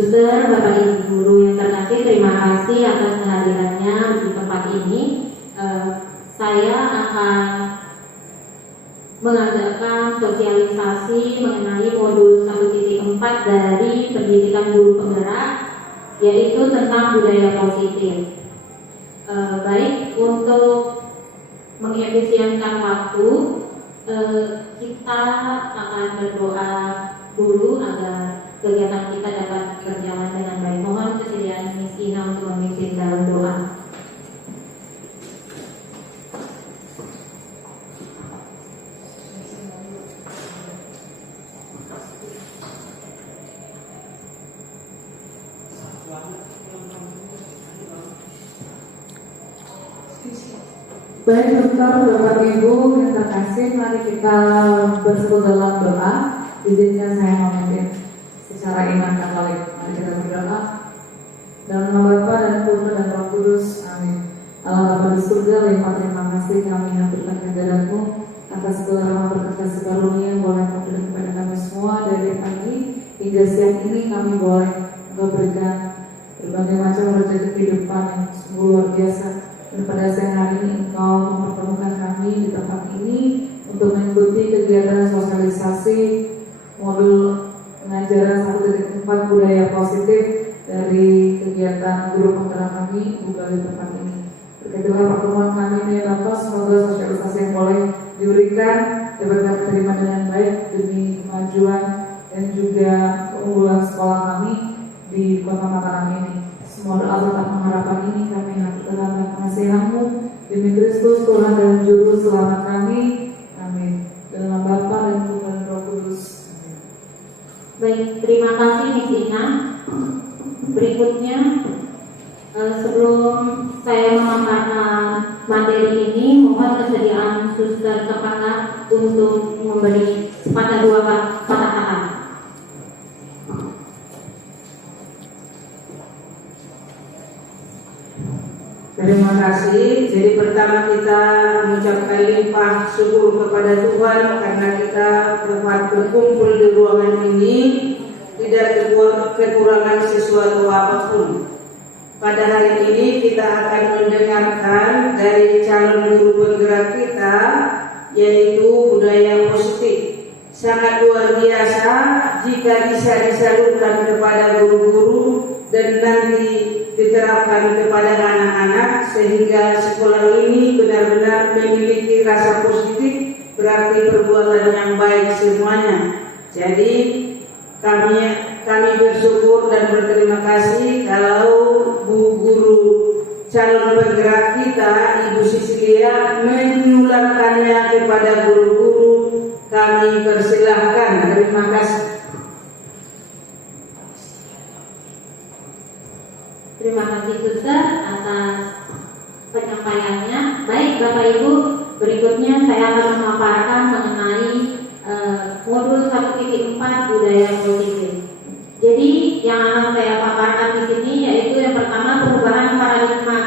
Suster, Bapak Ibu Guru yang terkasih, terima kasih atas kehadirannya di tempat ini. Saya akan mengadakan sosialisasi mengenai modul 1.4 dari pendidikan guru penggerak, yaitu tentang budaya positif. Baik, untuk mengefisienkan waktu, kita akan berdoa dulu agar kegiatan kita dapat berjalan dengan baik. Mohon kesediaan Miss Ina untuk memimpin dalam doa. Baik, Dokter, Bapak Ibu yang terkasih, mari kita bersatu dalam doa. Izinkan saya memimpin secara iman Katolik. Mari kita berdoa. Dalam nama Bapa dan Putra dan Roh Kudus. Amin. Allah Bapa di surga, limpah terima kasih kami haturkan kehadiran-Mu atas segala rahmat berkat kasih karunia yang boleh Kau berikan kepada kami semua dari pagi hingga siang ini. Kami boleh Kau berikan berbagai macam rezeki kehidupan yang sungguh luar biasa. Dan pada siang hari ini Engkau mempertemukan kami di tempat ini untuk mengikuti kegiatan sosialisasi modul pengajaran 1.4 budaya positif dari kegiatan guru penggerak kami buka di tempat ini. Berkatilah pertemuan kami ini ya Bapak, semoga sosialisasi yang boleh diberikan dapat diterima dengan baik demi kemajuan dan juga keunggulan sekolah kami di Kota Mataram ini. Semua doa serta pengharapan ini kami haturkan dalam pengasihan-Mu demi Kristus Tuhan dan Juru Selamat kami. Amin. Dalam nama Bapa dan Putra dan Roh Kudus. Amin. Baik, terima kasih Miss Ina. Berikutnya, sebelum saya memaparkan materi ini, mohon kesediaan Suster Kepala untuk memberi sepatah dua kata-kata. Terima kasih. Jadi pertama kita mengucapkan limpah syukur kepada Tuhan karena kita dapat berkumpul di ruangan ini tidak kekurangan sesuatu apapun. Pada hari ini kita akan mendengarkan dari calon guru penggerak kita, yaitu budaya positif. Sangat luar biasa jika bisa disalurkan kepada guru-guru dan nanti diterapkan kepada anak-anak sehingga sekolah ini benar-benar memiliki rasa positif, berarti perbuatan yang baik semuanya. Jadi kami bersyukur dan berterima kasih kalau Bu Guru calon penggerak kita Ibu Sisilia menularkannya kepada guru-guru. Kami persilahkan. Terima kasih. Terima kasih Suster atas penyampaiannya. Baik Bapak Ibu, berikutnya saya akan memaparkan mengenai modul 1.4 budaya positif. Jadi yang akan saya paparkan di sini yaitu yang pertama perubahan paradigma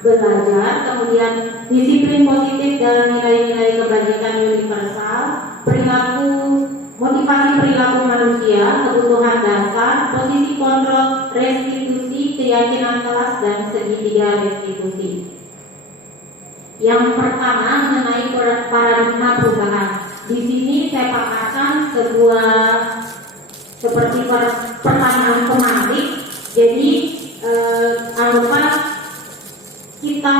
belajar, kemudian disiplin positif dalam nilai-nilai kebajikan universal, perilaku motivasi perilaku manusia, kebutuhan dasar, posisi kontrol, restitusi, keyakinan kelas, dan segitiga restitusi. Yang pertama mengenai paradigma perubahan. Di sini saya paparkan sebuah seperti pertanyaan pemantik. Jadi anggaplah kita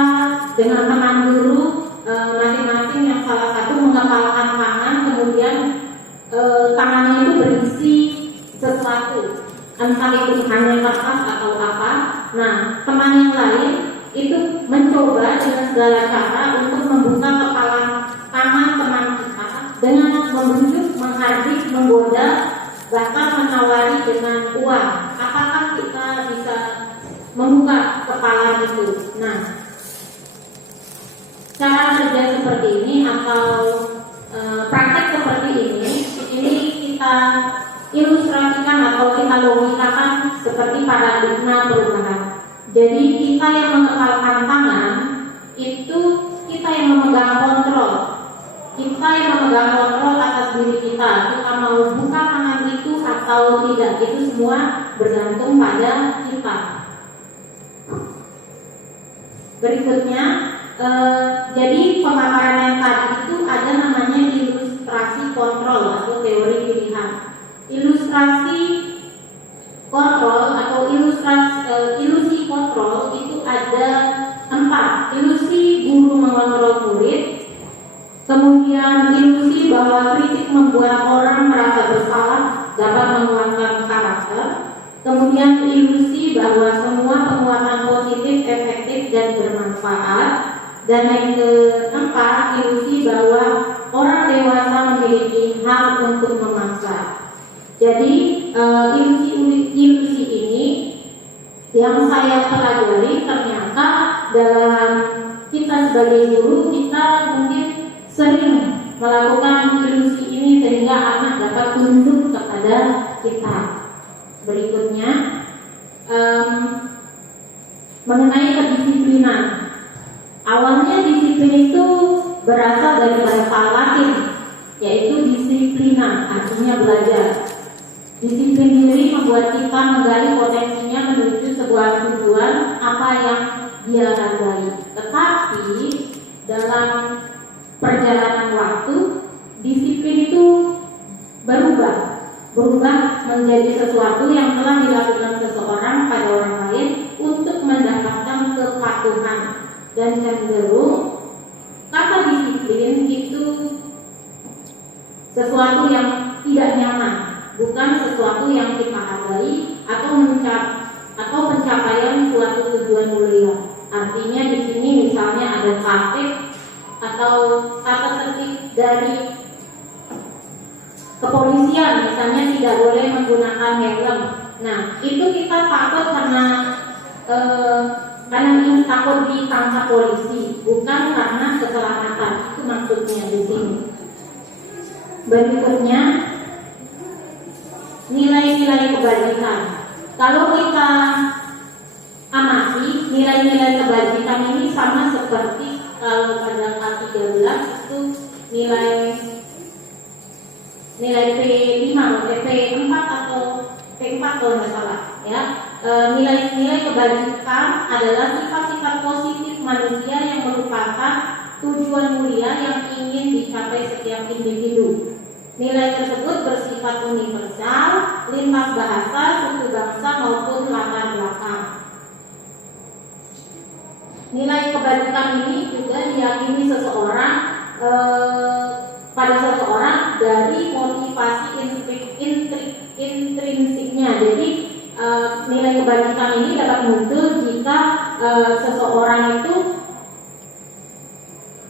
dengan teman guru masing-masing yang salah satu mengepalkan tangan, kemudian tangannya itu berisi sesuatu, entah itu hanya kertas atau apa. Nah, teman yang lain itu mencoba dengan segala cara untuk membuka kepala tangan teman kita dengan membujuk, menghardik, menggoda, bahkan menawari dengan uang. Apakah kita bisa membuka kepala itu? Nah, cara kerja seperti ini atau praktek seperti ini kita ilustrasikan atau kita logikakan seperti paradigma perubahan. Jadi kita yang mengepalkan tangan itu kita yang memegang kontrol. Kita yang memegang kontrol atas diri kita. Kita mau buka tangan itu atau tidak, itu semua bergantung pada kita. Berikutnya, jadi pemaparan yang tadi itu ada namanya ilustrasi kontrol atau teori pilihan. Ilustrasi kontrol atau ilusi kontrol itu ada 4. Ilusi guru mengontrol murid, kemudian ilusi bahwa kritik membuat orang merasa bersalah dapat menguatkan karakter, kemudian ilusi bahwa semua penguatan positif efektif dan bermanfaat, dan yang keempat ilusi bahwa orang dewasa memiliki hak untuk memaksa. Jadi ilusi ini yang saya pelajari ternyata dalam kita sebagai guru kita mungkin sering melakukan ilusi ini sehingga anak dapat tunduk kepada kita. Berikutnya mengenai kedisiplinan. Awalnya disiplin itu berasal dari bahasa Latin, yaitu disiplina, artinya belajar. Disiplin diri membuat kita menggali potensinya menuju sebuah tujuan apa yang dia hargai. Tetapi dalam perjalanan waktu, disiplin itu berubah menjadi sesuatu yang telah dilakukan seseorang pada orang lain untuk mendapatkan kepatuhan, dan cenderung kata disiplin itu sesuatu yang tidak nyaman, bukan sesuatu yang kita hargai atau pencapaian suatu tujuan mulia. Artinya di sini misalnya ada tertib atau tata tertib dari kepolisian, misalnya tidak boleh menggunakan helm. Nah, itu kita takut karena ingin takut ditangkap polisi, bukan karena keselamatan. Itu maksudnya di sini. Berikutnya, nilai-nilai kebajikan. Kalau kita amati, nilai-nilai kebajikan ini sama seperti kalau pada K13 itu nilai P5 atau P4 atau P4 kalau nggak salah ya. Nilai-nilai kebajikan adalah sifat-sifat positif manusia yang merupakan tujuan mulia yang ingin dicapai setiap individu. Nilai tersebut bersifat universal, lintas bahasa, suku bangsa maupun latar belakang. Nilai kebajikan ini juga diyakini seseorang pada seseorang dari motivasi intrinsiknya. Jadi nilai kebajikan ini dapat muncul jika seseorang itu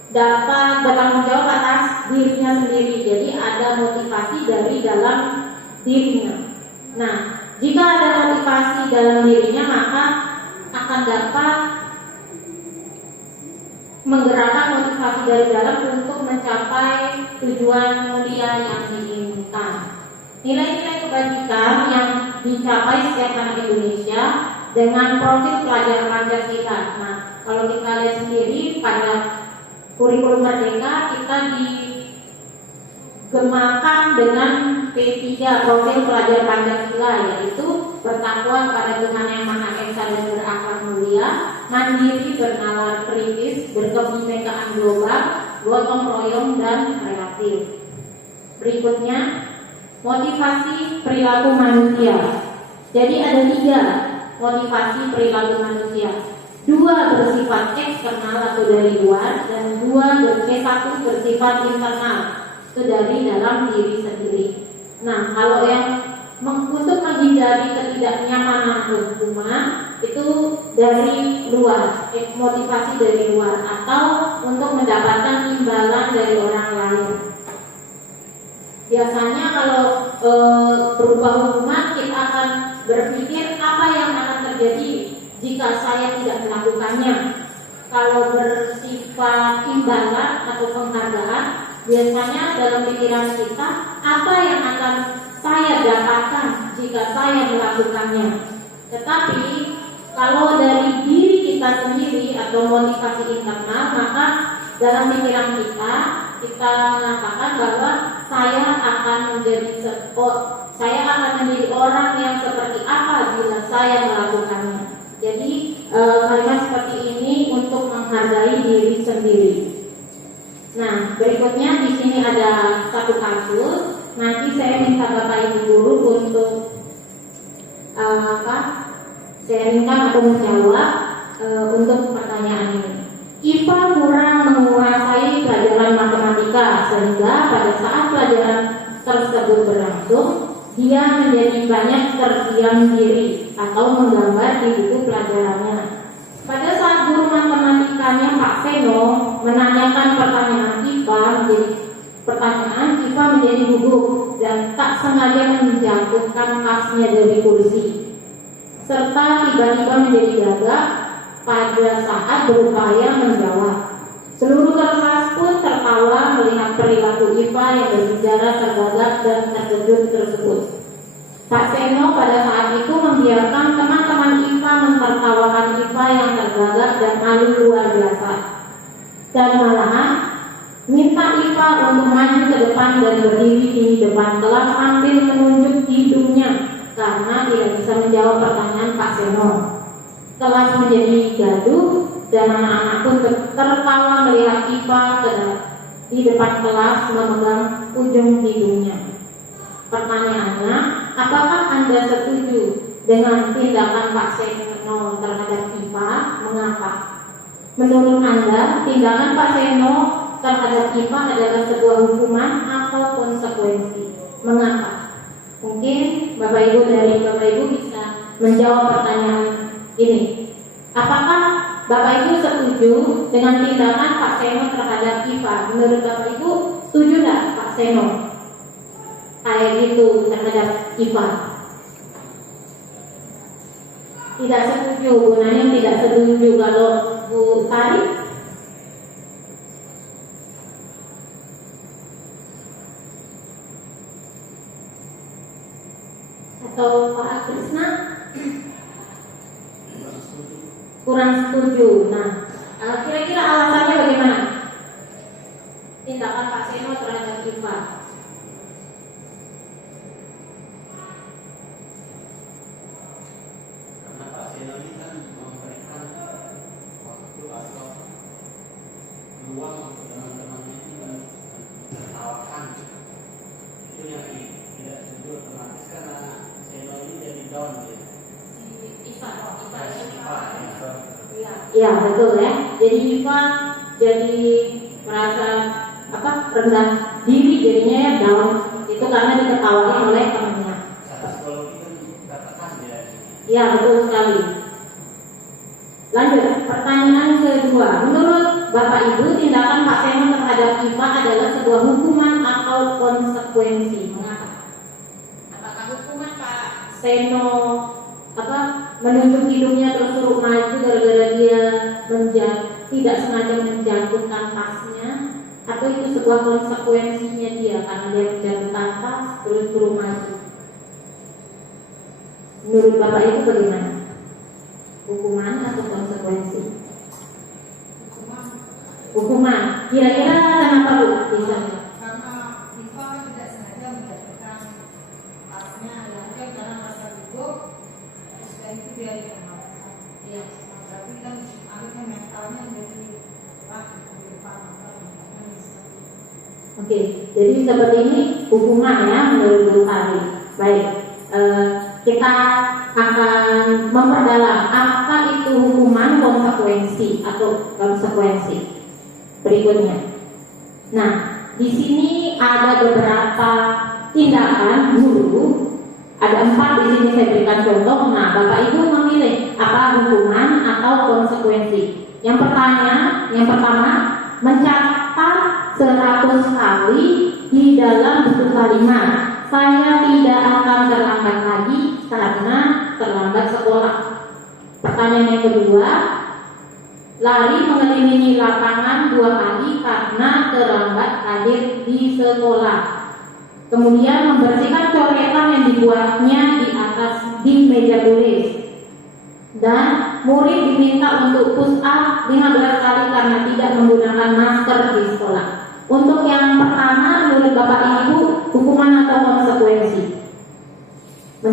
dapat bertanggung jawab atas dirinya sendiri. Jadi ada motivasi dari dalam dirinya. Nah, jika ada motivasi dalam dirinya, maka akan dapat menggerakkan motivasi dari dalam untuk mencapai tujuan mulia yang diinginkan. Nilai-nilai kebajikan yang dicapai setiap anak Indonesia dengan profil pelajar Pancasila. Nah, kalau kita lihat sendiri pada kurikulum Merdeka kita digemakan dengan P3 profil pelajar Pancasila, yaitu bertakwa pada Tuhan Yang Maha Esa dan berakhlak mulia, mandiri, bernalar kritis, berkebinekaan global, gotong royong dan kreatif. Berikutnya, motivasi perilaku manusia. Jadi ada 3 motivasi perilaku manusia. 2 bersifat eksternal atau dari luar, dan 1 bersifat internal, itu dari dalam diri sendiri. Nah, kalau yang untuk menghindari ketidaknyamanan lingkungan itu dari luar, motivasi dari luar, atau untuk mendapatkan imbalan dari orang lain. Biasanya kalau berupa hukuman, kita akan berpikir apa yang akan terjadi jika saya tidak melakukannya. Kalau bersifat imbalan atau penghargaan, biasanya dalam pikiran kita, apa yang akan saya dapatkan jika saya melakukannya. Tetapi kalau dari diri kita sendiri atau motivasi internal, maka dalam pikiran kita kita mengatakan bahwa saya akan menjadi orang yang seperti apa bila saya melakukannya. Jadi kalimat seperti ini untuk menghargai diri sendiri. Nah, berikutnya di sini ada satu kasus. Nanti saya minta Bapak Ibu guru untuk sharingkan atau menjawab untuk pertanyaan ini. IPA kurang menguasai pelajaran matematika sehingga pada saat pelajaran tersebut berlangsung dia menjadi banyak terdiam diri atau menggambar di buku pelajarannya. Pada saat guru matematikanya Pak Seno menanyakan pertanyaan IPA menjadi gugup dan tak sengaja menjatuhkan tasnya dari kursi serta tiba-tiba menjadi gagap pada saat berupaya menjawab. Seluruh kelas pun tertawa melihat perilaku IPA yang berbicara tergagap dan terkejut tersebut. Pak Seno pada saat itu membiarkan teman-teman IPA mentertawakan IPA yang tergagap dan malu luar biasa, dan malahan minta IPA untuk maju ke depan dan berdiri di depan kelas sambil menunjuk hidungnya karena tidak bisa menjawab pertanyaan Pak Seno. Kelas menjadi gaduh dan anak-anak pun tertawa melihat IPA di depan kelas memegang ujung hidungnya. Pertanyaannya, apakah Anda setuju dengan tindakan Pak Seno terhadap IPA? Mengapa? Menurut Anda, tindakan Pak Seno terhadap IPA adalah sebuah hukuman atau konsekuensi? Mengapa? Mungkin Bapak Ibu bisa menjawab pertanyaan ini. Apakah Bapak Ibu setuju dengan tindakan Pak Seno terhadap IPA? Menurut Bapak Ibu, setuju nggak Pak Seno kayak gitu terhadap IPA? Tidak setuju, Bu Nani tidak setuju. Kalau Bu Tari? Atau Pak Krisna? Kurang setuju. Nah, kira-kira alasannya bagaimana? Tindakan Pak Seno terhadap IPA. Karena Pak Seno ini kan memberikan waktu atau ruang untuk teman-temannya ini menertawakan. Itu yang tidak setuju otomatis karena Seno ini jadi down gitu. Ya betul ya. Jadi IPA jadi merasa rendah diri jadinya ya, down. Itu karena diketawain oleh temannya. Secara psikologi kan dikatakan ya. Ya betul sekali. Lanjut, pertanyaan kedua. Menurut Bapak Ibu, tindakan Pak Seno terhadap IPA adalah sebuah hukuman atau konsekuensi? Mengapa? Apakah hukuman Pak Seno menunjuk hidungnya terus suruh maju gara-gara dia tidak sengaja menjatuhkan tasnya, atau itu sebuah konsekuensinya dia karena dia menjatuhkan tas terus suruh maju? Menurut Bapak Ibu bagaimana? Hukuman atau konsekuensi? Hukuman. Kira-kira kenapa Bu? Bisa? Karena IPA tidak sengaja menjatuhkan tasnya, ya mungkin karena masa gugup. Dan itu dia dikenalkan. Iya. Berarti kan akhirnya mentalnya jadi di depan Oke, jadi seperti ini hukuman ya menurut Bu Tari. Baik, kita akan memperdalam apa itu hukuman konsekuensi atau konsekuensi berikutnya. Nah, di sini ada beberapa tindakan guru. Ada 4 di sini saya berikan contoh. Nah, Bapak Ibu memilih apa hukuman atau konsekuensi. Yang pertama, mencatat 100 kali di dalam buku kalimat. Saya tidak akan terlambat lagi karena terlambat sekolah. Pertanyaan yang kedua, lari mengelilingi lapangan 2 kali karena terlambat hadir di sekolah. Kemudian membersihkan coretan yang dibuatnya di meja tulis. Dan murid diminta untuk push up 15 kali karena tidak menggunakan masker di sekolah. Untuk yang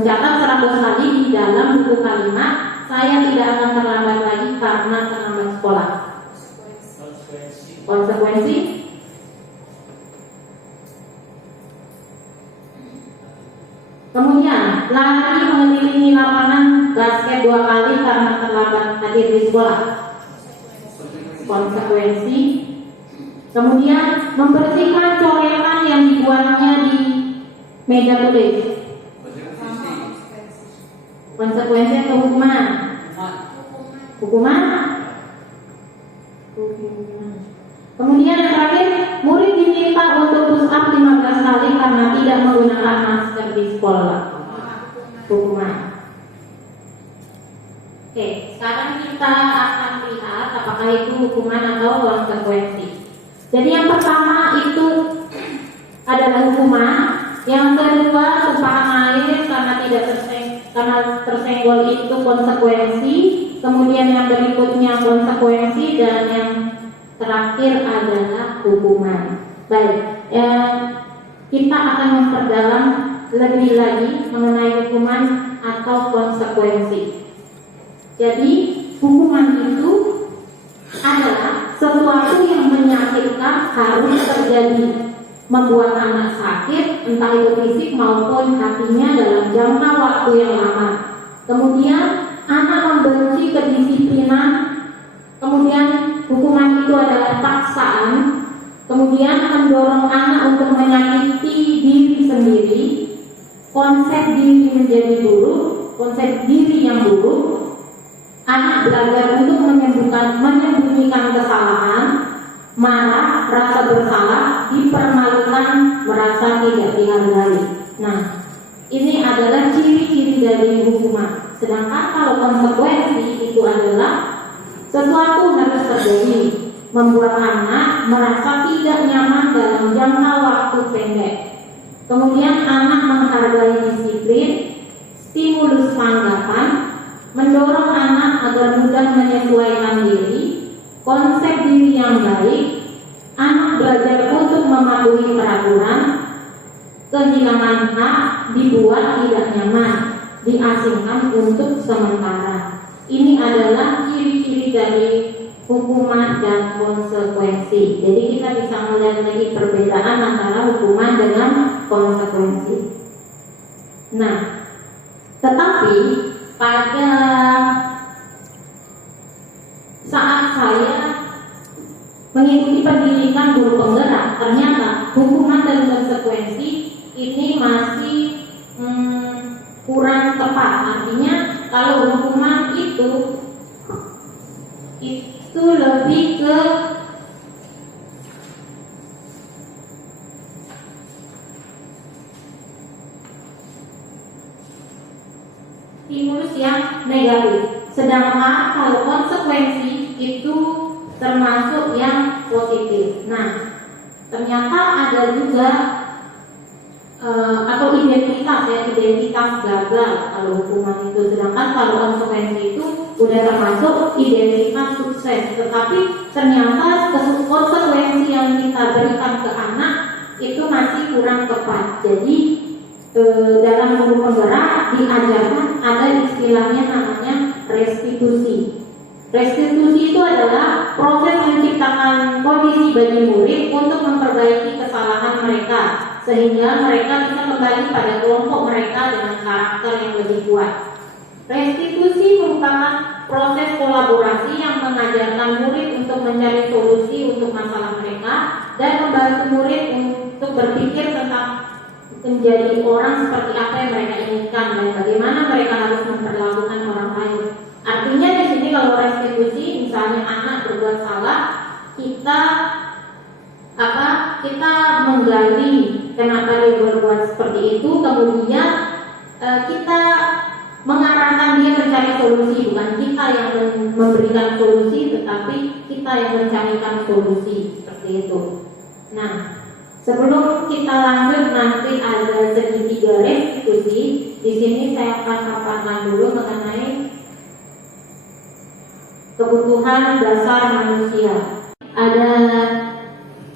mencatat 100 kali di dalam buku kalimat, saya tidak akan terlambat lagi karena terlambat sekolah. Konsekuensi. Kemudian lari mengelilingi lapangan basket 2 kali karena terlambat hadir di sekolah. Konsekuensi. Kemudian membersihkan coretan yang dibuatnya di meja tulis. Konsekuensi atau hukuman? Hukuman. Kemudian yang terakhir, murid diminta untuk push up 15 kali karena tidak menggunakan masker di sekolah. Hukuman. Oke, sekarang kita akan lihat apakah itu hukuman atau konsekuensi. Jadi yang pertama itu adalah hukuman, yang kedua tumpahan air karena tersenggol itu konsekuensi, kemudian yang berikutnya konsekuensi, dan yang terakhir adalah hukuman. Baik, kita akan memperdalam lebih lagi mengenai hukuman atau konsekuensi. Jadi hukuman itu adalah sesuatu yang menyakitkan harus terjadi, membuat anak sakit entah itu fisik maupun hatinya dalam jangka waktu yang lama. Kemudian anak membenci kedisiplinan. Kemudian hukuman itu adalah paksaan. Kemudian mendorong anak untuk menyakiti diri sendiri. Konsep diri menjadi buruk, konsep diri yang buruk. Anak belajar untuk menyembunyikan kesalahan, marah, rasa bersalah, dipermalukan, merasa tidak dihargai. Nah, ini adalah ciri-ciri dari hukuman. Sedangkan kalau konsekuensi itu adalah sesuatu harus terjadi, membuat anak merasa tidak nyaman dalam jangka waktu pendek. Kemudian anak menghargai disiplin, stimulus tanggapan, mendorong anak agar mudah menyesuaikan diri, konsep diri yang baik, anak belajar untuk mematuhi peraturan, kehilangan hak, dibuat tidak nyaman, diasingkan untuk sementara. Ini adalah ciri-ciri dari hukuman dan konsekuensi. Jadi kita bisa melihat lagi perbedaan antara hukuman dengan konsekuensi. Nah, tetapi pada saat saya mengikuti pendidikan guru penggerak, ternyata hukuman dan konsekuensi ini masih kurang tepat. Artinya kalau hukuman itu lebih ke stimulus yang negatif, sedangkan kalau konsekuensi itu termasuk yang positif. Nah, ternyata ada juga atau identitas gagal kalau hukuman itu, sedangkan kalau konsekuensi itu udah termasuk identitas sukses. Tetapi ternyata konsekuensi yang kita berikan ke anak itu masih kurang tepat. Jadi dalam guru penggerak diajarkan ada istilahnya namanya restitusi. Restitusi itu adalah proses menciptakan kondisi bagi murid untuk memperbaiki kesalahan mereka sehingga mereka bisa kembali pada kelompok mereka dengan karakter yang lebih kuat. Restitusi merupakan proses kolaborasi yang mengajarkan murid untuk mencari solusi untuk masalah mereka dan membantu murid untuk berpikir tentang menjadi orang seperti apa yang mereka inginkan dan bagaimana mereka harus memperlakukan orang lain. Artinya di sini kalau restitusi, misalnya anak berbuat salah, kita menggali kenapa dia berbuat seperti itu, kemudian kita mengarahkan dia mencari solusi, bukan kita yang memberikan solusi, tetapi kita yang mencarikan solusi seperti itu. Nah, sebelum kita lanjut nanti ada segitiga restitusi. Di sini saya akan paparkan dulu mengenai kebutuhan dasar manusia. Ada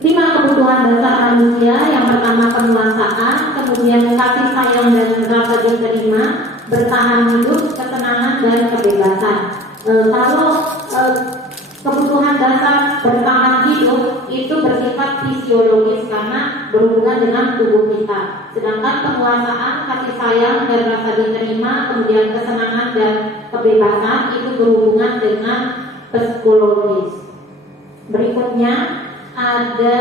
5 kebutuhan dasar manusia. Yang pertama penguasaan, kemudian kasih sayang dan rasa diterima, bertahan hidup, ketenangan dan kebebasan. Kalau kebutuhan dasar bertahan hidup itu bersifat fisiologis karena berhubungan dengan tubuh kita. Sedangkan penguasaan, kasih sayang dan rasa diterima, kemudian kesenangan dan kebebasan itu berhubungan dengan psikologis. Berikutnya ada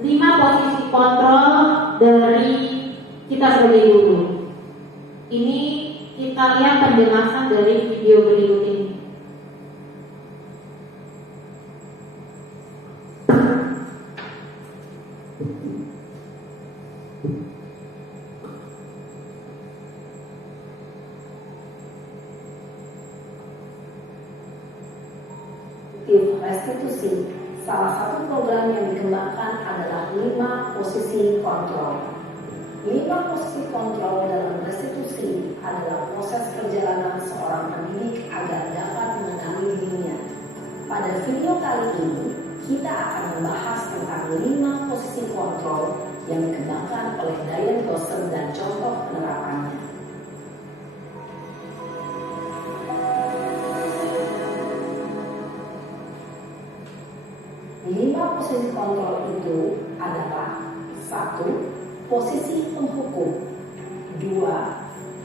5 posisi kontrol dari kita sebagai guru. Ini kita lihat penjelasan dari video berikut ini. Restitusi, salah satu program yang dikembangkan adalah 5 posisi kontrol. 5 posisi kontrol dalam restitusi adalah proses perjalanan seorang pendidik agar dapat mengenali dirinya. Pada video kali ini, kita akan membahas tentang 5 posisi kontrol yang dikembangkan oleh Diane Dawson dan contoh penerapannya. 5 posisi kontrol itu adalah 1. Posisi penghukum, 2.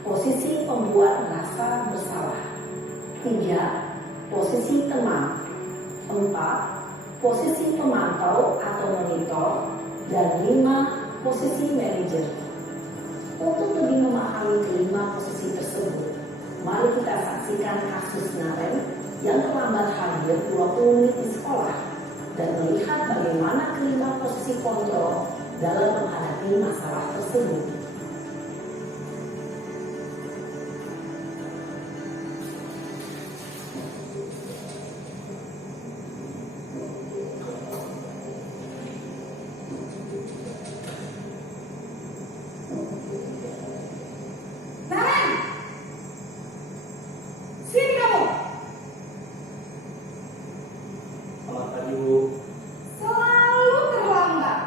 Posisi pembuat merasa bersalah, 3. Posisi teman, 4. Posisi pemantau atau monitor, dan 5. Posisi manajer. Untuk lebih memahami kelima posisi tersebut, mari kita saksikan kasus Naren yang terlambat hadir 20 menit di sekolah dan melihat bagaimana kelima posisi kontrol dalam menghadapi masalah tersebut. Naren, sini kamu. Selamat pagi, Bu. Selalu terlambat.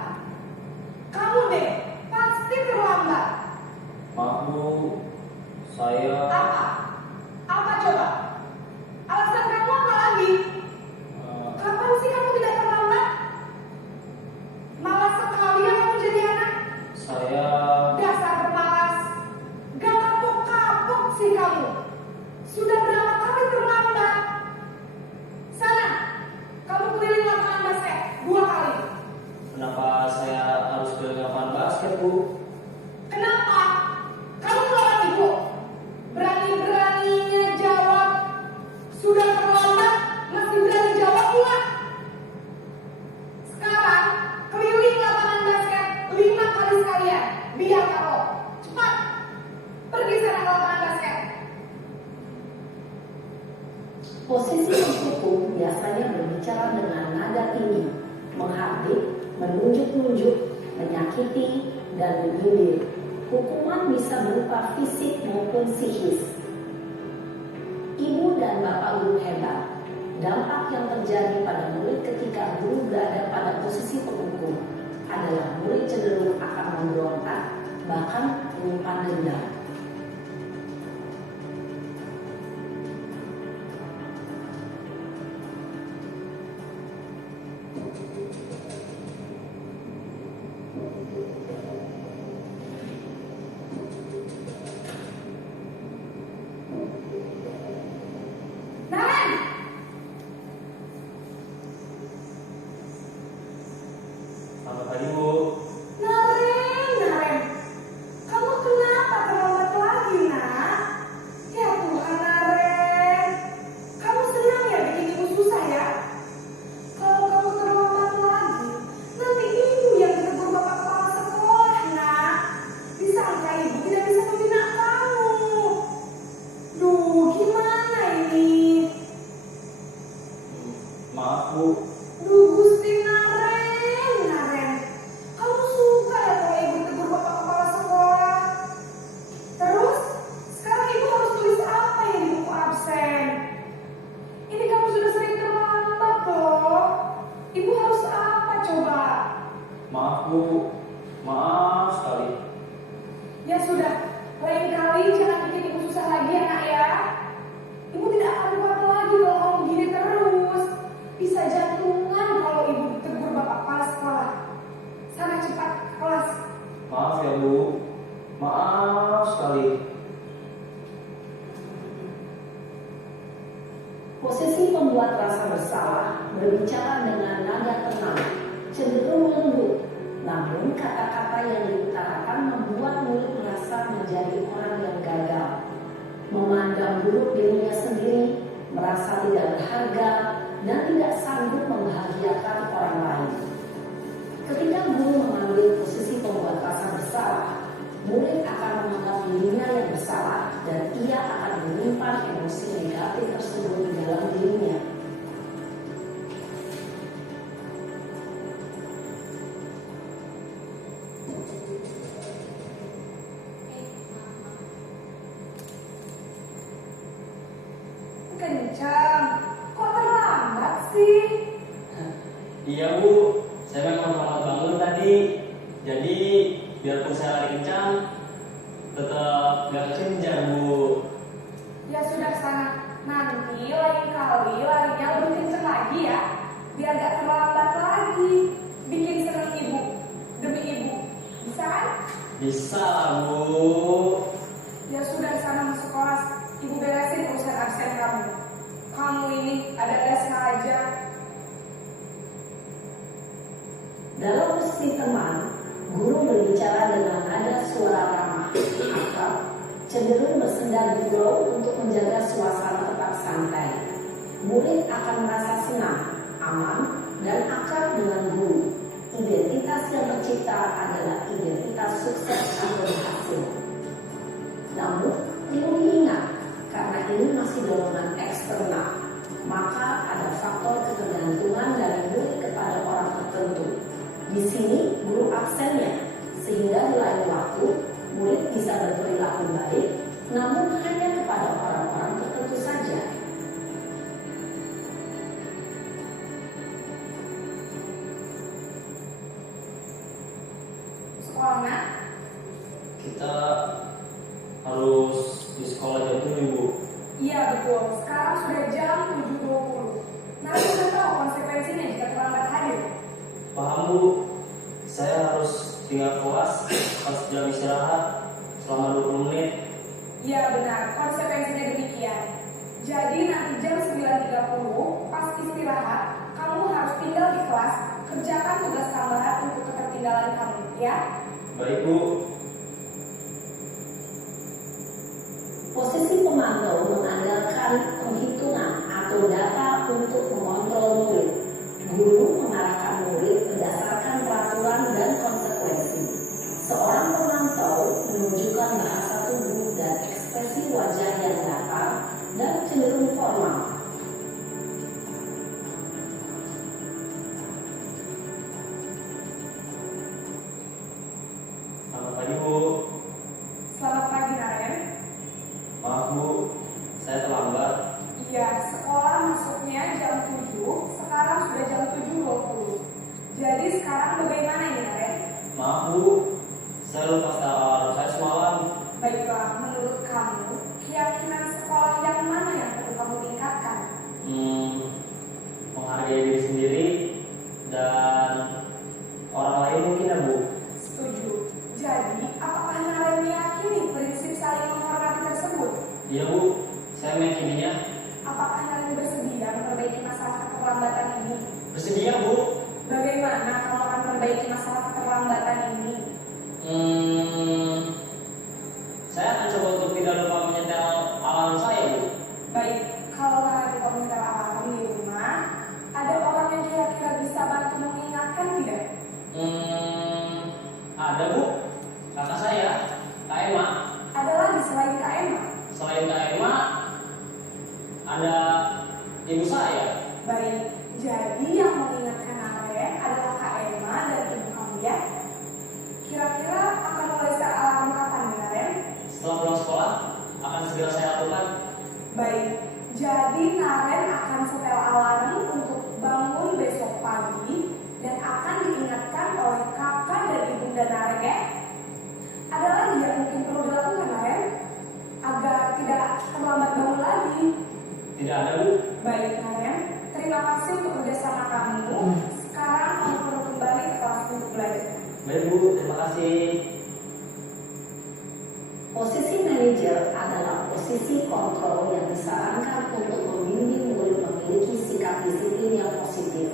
Kamu deh, pasti terlambat. Maaf, Bu. Saya Apa? Apa coba? Alasan kamu apa lagi? Kapan sih kamu tidak terlambat? Malas sekali ya kamu jadi anak. saya Dasar pemalas. Gak kapok-kapok sih kamu. Sudah berapa kali terlambat? Sana, kamu keliling lapangan basket 2 kali. kenapa saya harus ke lapangan basket, Bu? Kenapa? Kamu melawan ibu. Berani-beraninya jawab. Sudah terlambat, masih berani jawab pula. Sekarang, keliling lapangan basket 5 kali sekalian. Biar tahu. Cepat. Pergi sana ke lapangan basket. Posisi penghukum biasanya berbicara dengan nada tinggi, menghardik, menunjuk-nunjuk, menyakiti, dan menyindir. Hukuman bisa berupa fisik maupun psikis. Ibu dan bapak guru hebat. Dampak yang terjadi pada murid ketika guru berada pada posisi penghukum adalah murid cenderung akan memberontak, bahkan menyimpan dendam. Naren! Selamat pagi, Bu. Naren, kamu kenapa terlambat lagi, nak? Ya Tuhan, Naren, kamu senang ya bikin ibu susah ya? Kalau kamu terlambat lagi, nanti ibu yang ditegur bapak kepala sekolah, nak. Disangka ibu tidak bisa membina kamu. Duh, gimana ini? Maaf, Bu. Duh, Gusti Naren, kamu suka ya kalau ibu tegur bapak kepala sekolah? Terus, sekarang ibu harus tulis apa ya di buku absen? Ini kamu sudah sering terlambat loh. Ibu harus apa coba? Maaf, Bu. Maaf sekali. Ya sudah, lain kali jangan bikin ibu susah lagi ya nak ya. Ibu tidak akan kuat lagi kalau kamu gini terus. Bisa jantungan kalau ibu ditegur bapak kepala sekolah. Sana cepat kelas. Maaf ya Bu, maaf sekali. Posisi pembuat rasa bersalah berbicara dengan nada tenang, cenderung lembut. Namun kata-kata yang diutarakan membuat mulut merasa menjadi orang yang gagal, memandang buruk dirinya sendiri, merasa tidak berharga, dan tidak sanggup membahagiakan orang lain. Ketika guru mengambil posisi pembuat rasa bersalah, murid akan menganggap dirinya yang bersalah dan ia akan menyimpan emosi negatif tersebut di dalam dirinya. Kencang, kok terlambat sih? Iya Bu, saya memang terlambat bangun tadi. Jadi biarpun saya lari kencang, tetap gak kekejar Bu. Ya sudah sana, nanti lain kali larinya lebih kencang lagi ya, biar gak terlambat lagi. Bikin seneng ibu, demi ibu, bisa kan? Bisa lah Bu. Ya sudah sana masuk kelas, ibu beresin urusan absen kamu. Kamu ini ada sengaja. Dalam posisi teman, guru berbicara dengan nada suara ramah, akrab, cenderung bersenda gurau untuk menjaga suasana tetap santai. Murid akan merasa senang, aman, dan akrab dengan guru. Identitas yang tercipta adalah identitas sukses atau berhasil. Namun, perlu diingat, karena ini masih dorongan eksternal, maka ada faktor ketergantungan dari murid kepada orang tertentu. Di sini guru absennya, sehingga di lain waktu murid bisa berperilaku baik, namun hanya kepada orang-orang tertentu saja. Sekolahnya? Kita harus di sekolah jam 7 Bu. Iya betul, sekarang sudah jam 7.20. Nanti sudah tahu konsekuensinya jika terlambat hadir. Paham Bu, saya harus tinggal kelas pas jam istirahat selama 20 menit. Iya benar, konsekuensinya demikian. Jadi nanti jam 9.30 pas istirahat, kamu harus tinggal di kelas, kerjakan tugas tambahan untuk ketertinggalan kamu, ya? Baik Bu. Posisi pemantau mengandalkan penghitungan atau data untuk mengontrol murid. Guru mengarahkan murid berdasarkan peraturan dan konsekuensi. Seorang pemantau menunjukkan bahasa tubuh dan ekspresi wajah yang datar dan cenderung formal. Selamat pagi kasih. Posisi manajer adalah posisi kontrol yang disarankan untuk membimbing murid memiliki sikap disiplin yang positif,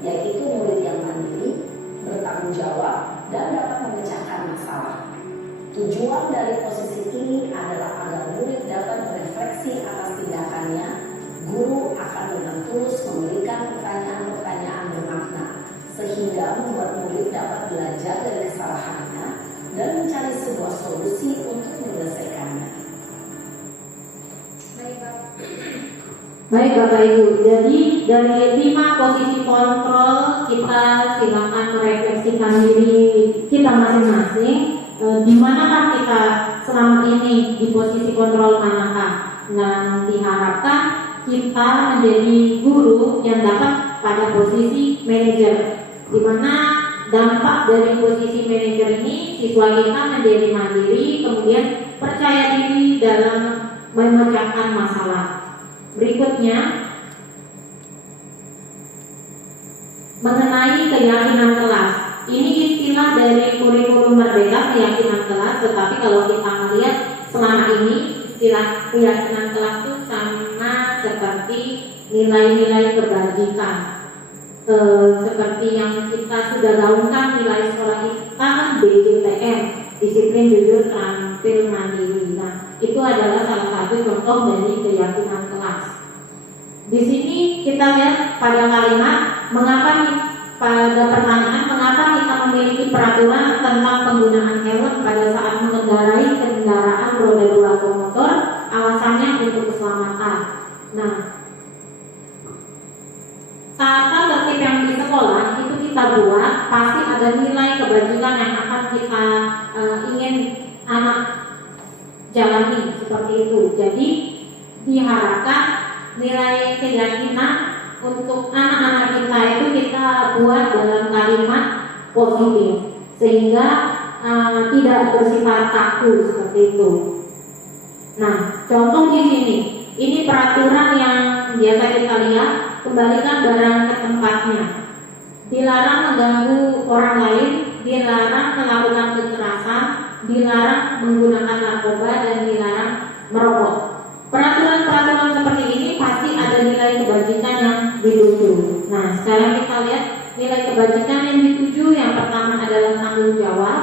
yaitu murid yang mandiri, bertanggung jawab, dan dapat memecahkan masalah. Tujuan dari posisi ini adalah agar murid dapat berefleksi atas tindakannya. Guru akan dengan tulus memberikan pertanyaan-pertanyaan bermakna, sehingga membuat murid dapat belajar dari kesalahannya dan mencari sebuah solusi untuk menyelesaikannya. Baik Bapak Ibu, jadi dari 5 posisi kontrol kita silakan merefleksikan diri kita masing-masing. Di manakah kita selama ini di posisi kontrol manakah? Nah, diharapkan kita menjadi guru yang dapat pada posisi manajer, di mana dampak dari posisi manajer ini siswa kita menjadi mandiri, kemudian percaya diri dalam memecahkan masalah. Berikutnya mengenai keyakinan kelas. Ini istilah dari kurikulum merdeka, keyakinan kelas, tetapi kalau kita melihat selama ini istilah keyakinan kelas itu sama seperti nilai-nilai kebajikan. Seperti yang kita sudah gaungkan nilai sekolah kita kan DJTM, disiplin, jujur, terampil, mandiri. Nah, itu adalah salah satu contoh dari keyakinan kelas. Di sini kita lihat pada kalimat pada pertanyaan mengapa kita memiliki peraturan tentang penggunaan helm pada saat mengendarai kendaraan roda 2 atau motor, alasannya untuk keselamatan. Nah, saat tertib yang di sekolah itu kita buat, pasti ada nilai kebajikan yang akan kita ingin anak jalani seperti itu. Jadi diharapkan nilai keyakinan untuk anak-anak kita itu kita buat dalam kalimat positif, sehingga tidak bersifat kaku seperti itu. Nah, contoh di sini, ini peraturan yang biasa kita lihat. Kembalikan barang ke tempatnya. Dilarang mengganggu orang lain, dilarang melakukan kekerasan, dilarang menggunakan narkoba, dan dilarang merokok. Peraturan-peraturan seperti ini pasti ada nilai kebajikan yang dituju. Nah, sekarang kita lihat nilai kebajikan yang dituju. Yang pertama adalah tanggung jawab,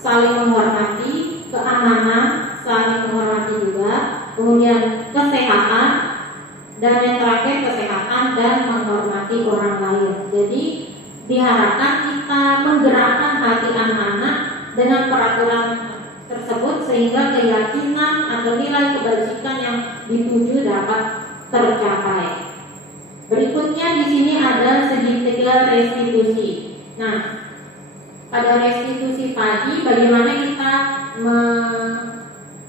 saling menghormati, keamanan, saling menghormati juga, kemudian kesehatan, dan yang terakhir kesehatan dan menghormati orang lain. Jadi diharapkan kita menggerakkan hati anak-anak dengan peraturan tersebut sehingga keyakinan atau nilai kebajikan yang dituju dapat tercapai. Berikutnya di sini ada segitiga restitusi. Nah, pada restitusi tadi bagaimana kita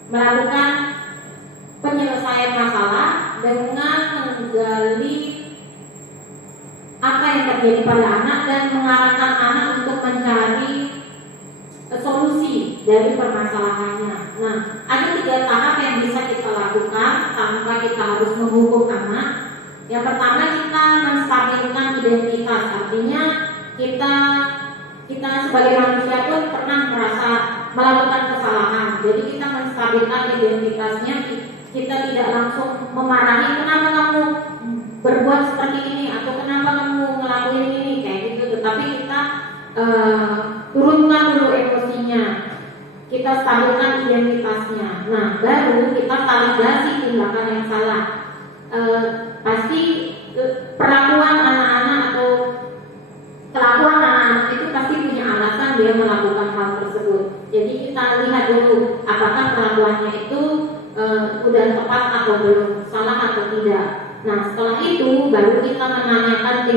melakukan penyelesaian masalah dengan menggali apa yang terjadi pada anak dan mengarahkan anak untuk mencari solusi dari permasalahannya. Nah, ada 3 tahap yang bisa kita lakukan tanpa kita harus menghukum anak. Yang pertama, kita menstabilkan identitas. Artinya kita sebagai manusia pun pernah merasa melakukan kesalahan. Jadi kita menstabilkan identitasnya. Kita tidak langsung memarahi kenapa kamu berbuat seperti ini atau kenapa kamu ngelakuin ini kayak gitu, tetapi kita turunkan dulu emosinya, kita stabilkan identitasnya. Nah, baru kita validasi tindakan yang salah. Pasti perlakuan anak-anak atau kelakuan anak-anak itu pasti punya alasan dia melakukan hal tersebut. Jadi kita lihat dulu apakah perlakuannya itu udah tepat atau belum, salah atau tidak. Nah, setelah itu baru kita menanyakan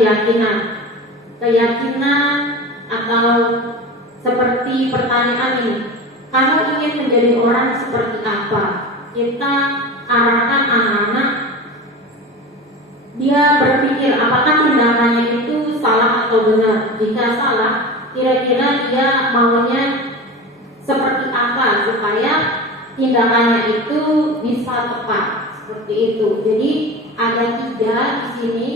keyakinan atau seperti pertanyaan ini, kamu ingin menjadi orang seperti apa? Kita arahkan anak-anak dia berpikir apakah tindakannya itu salah atau benar. Jika salah, kira-kira dia maunya seperti apa supaya tindakannya itu bisa tepat, seperti itu. Jadi ada 3 di sini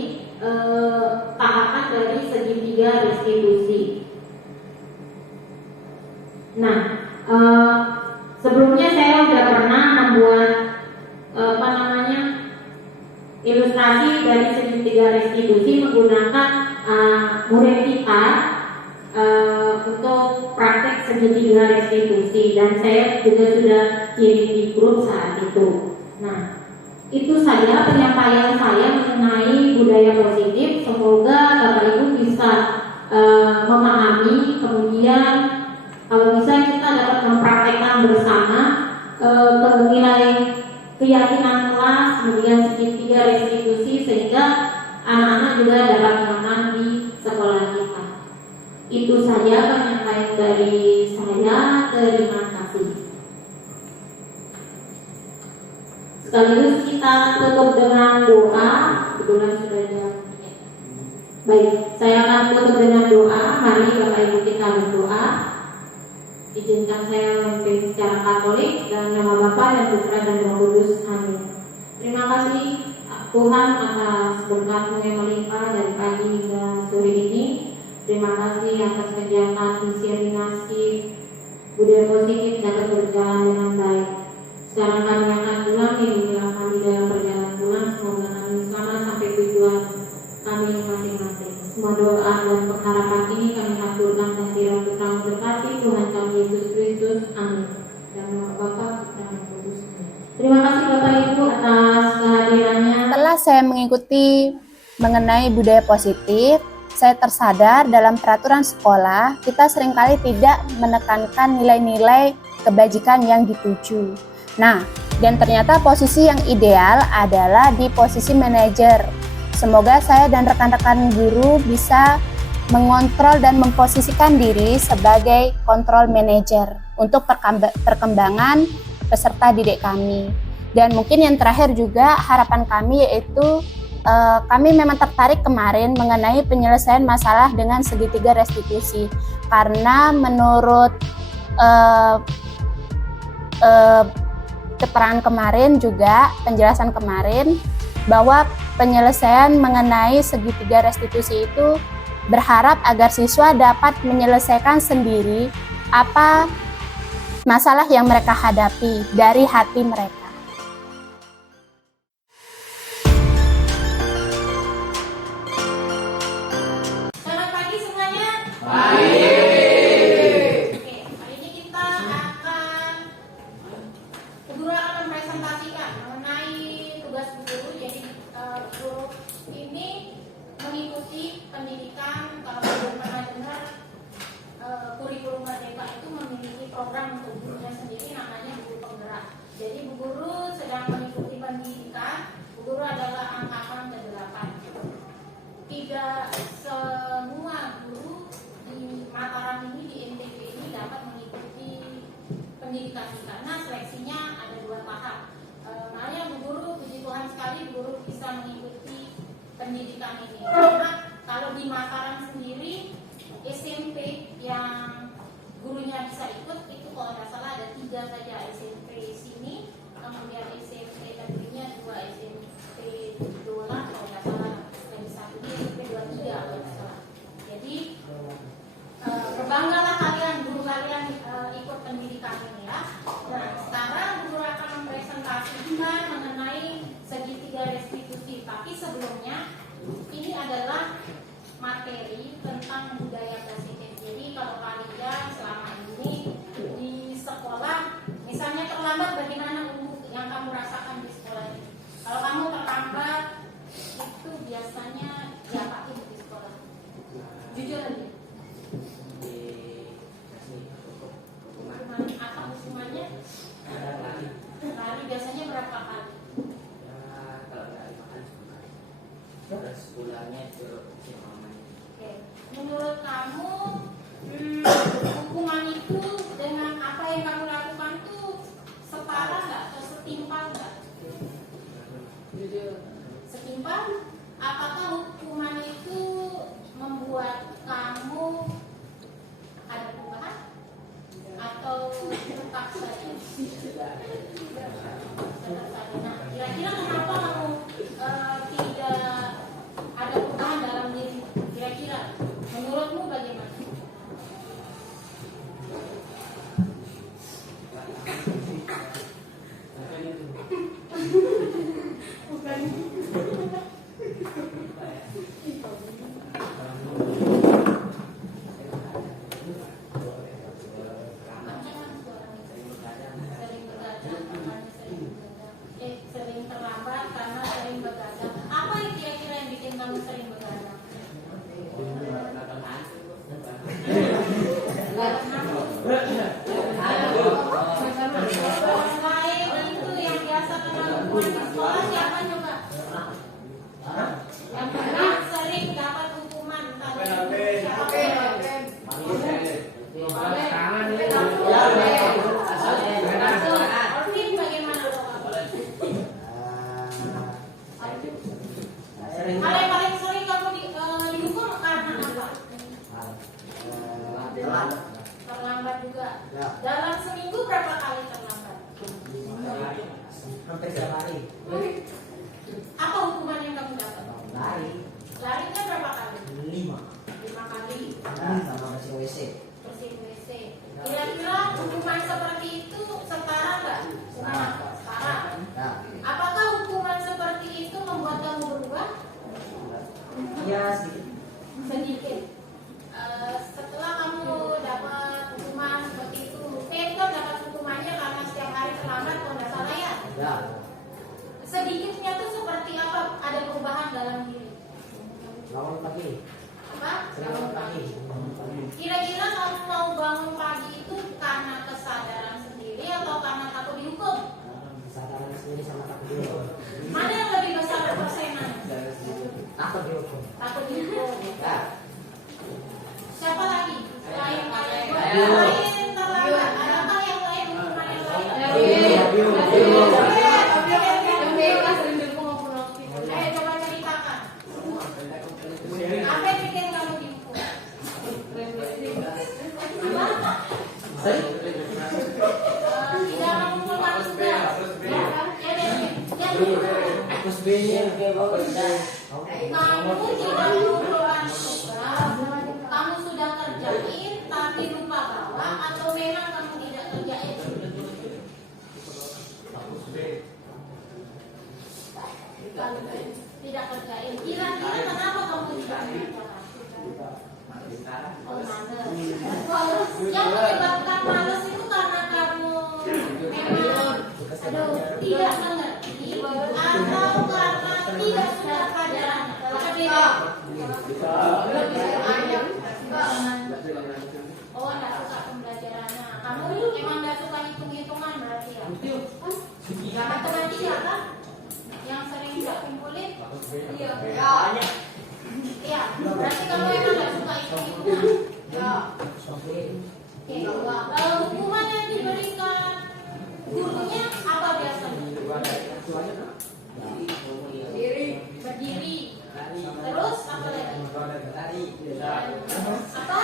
tahapan dari segitiga restitusi. Nah, sebelumnya saya sudah pernah membuat ilustrasi dari segitiga restitusi menggunakan murid kita untuk praktek segitiga restitusi, dan saya juga sudah kirim di grup saat itu. Nah, itu saja penyampaian saya mengenai budaya positif. Semoga Bapak Ibu bisa memahami, kemudian kalau bisa kita dapat mempraktekkan bersama nilai keyakinan kelas, kemudian segitiga restitusi, sehingga anak-anak juga dapat nyaman di sekolah kita. Itu saja penyampaian dari saya. Terima kasih. Sekaligus kita tutup dengan doa. Kebetulan sudah ada. Baik, saya akan tutup dengan doa. Mari Bapak Ibu kita berdoa. Izinkan saya memimpin secara Katolik dalam nama Bapa dan Putra dan Roh Kudus. Amin. Terima kasih Tuhan atas berkat-Mu yang melimpah dari pagi hingga sore ini. Terima kasih atas kegiatan inspirasi budaya positif dapat berjalan dengan baik. Sekarang kami akan pulang, lindungilah kami dalam perjalanan pulang. Semoga kami selamat sampai tujuan kami masing-masing. Semua doa dan pengharapan ini kami haturkan dan kiranya Putra berkasih Tuhan kami Yesus Kristus. Amin. Dan nama Bapa, Putra dan Roh Kudus. Terima kasih Bapak Ibu atas kehadirannya. Setelah saya mengikuti mengenai budaya positif, saya tersadar dalam peraturan sekolah kita seringkali tidak menekankan nilai-nilai kebajikan yang dituju. Nah, dan ternyata posisi yang ideal adalah di posisi manajer. Semoga saya dan rekan-rekan guru bisa mengontrol dan memposisikan diri sebagai control manager untuk perkembangan peserta didik kami. Dan mungkin yang terakhir juga harapan kami yaitu kami memang tertarik kemarin mengenai penyelesaian masalah dengan segitiga restitusi, karena menurut keterangan kemarin juga, penjelasan kemarin, bahwa penyelesaian mengenai segitiga restitusi itu berharap agar siswa dapat menyelesaikan sendiri apa masalah yang mereka hadapi dari hati mereka. Selamat pagi semuanya. Oke, hari ini kita akan guru akan mempresentasikan mengenai tugas guru. Jadi guru ini mengikuti pendidikan. Kalau belum pernah dengar, kurikulum Merdeka itu memiliki program untuk gurunya sendiri, namanya guru penggerak. Jadi Bu Guru sedang mengikuti pendidikan. Bu Guru adalah angkatan ke-8. Tidak semua guru di Mataram ini, di NTB ini dapat mengikuti pendidikan kita, karena seleksinya ada 2 tahap. Makanya Bu Guru, puji Tuhan sekali Bu Guru bisa mengikuti pendidikan ini. Karena kalau di Mataram sendiri, SMP yang gurunya bisa ikut itu kalau nggak salah ada 3 saja, SMP sini, kemudian SMP negerinya 2, SMP Dola kalau nggak salah, dan satunya SMP 23 kalau nggak salah. Jadi berbanggalah kalian, guru kalian ikut pendidikan ini ya. Nah, sekarang guru akan mempresentasikan mengenai segitiga restitusi. Tapi sebelumnya ini adalah materi tentang budaya positif. Jadi kalau kalian selama ini di sekolah, misalnya terlambat, bagaimana yang kamu rasakan di sekolah ini? Kalau kamu terlambat, itu biasanya diapain di sekolah? Jujur aja. Apa hukumannya? Lari biasanya berapa kali? Terus bulannya itu Oke. Menurut kamu hukuman itu dengan apa yang kamu lakukan tuh setara nggak atau setimpal nggak? Setimpal? Apakah hukuman itu membuat kamu ada perubahan atau tetap saja? Tetap saja. Nah, kira-kira kenapa kamu tidak ada perubahan dalam diri? Kira-kira menurutmu bagaimana? WC. bersihin WC. Kira-kira hukuman seperti itu setara nggak? Setara. Nah, Apakah hukuman seperti itu membuat kamu berubah? ya sedikit. Sedikit. Setelah kamu dapat hukuman seperti itu, itu dapat hukumannya karena setiap hari terlambat, kalau nggak salah ya. Ya, Sedikitnya tuh seperti apa? Ada perubahan dalam diri. bangun pagi. Apa? Bangun pagi. Kira-kira kamu mau bangun pagi itu karena kesadaran sendiri atau karena takut dihukum? Kesadaran sendiri sama takut dihukum. Mana yang lebih besar persenan? Takut dihukum. Takut dihukum. Ya. Siapa lagi? Selain kalian, selain terlambat, adakah yang lain hukuman yang lain? Ayo coba ceritakan. Apa yang bikin kamu dihukum? Apa? Tidak memukul kamu sudah. Terus B-nya kayak bawa Kamu tidak memukul kamu sudah. Kamu sudah kerjain tapi lupa bawa atau memang kamu tidak kerjain? Tidak kerjain. Kira-kira kenapa kamu tidak kerjain? Oh, males. Yang menyebabkan males itu karena kamu memang tidak mengerti atau karena tidak suka pelajaran. Oh, nggak suka pembelajarannya. Kamu emang nggak suka hitung-hitungan berarti ya? Matematika kan? Yang sering nggak kumpulin? Iya. Iya, berarti kamu emang nggak suka hitung-hitungan. Ya. Oke. Hukuman yang diberikan gurunya apa biasanya? Berdiri. Terus apa lagi? Apa?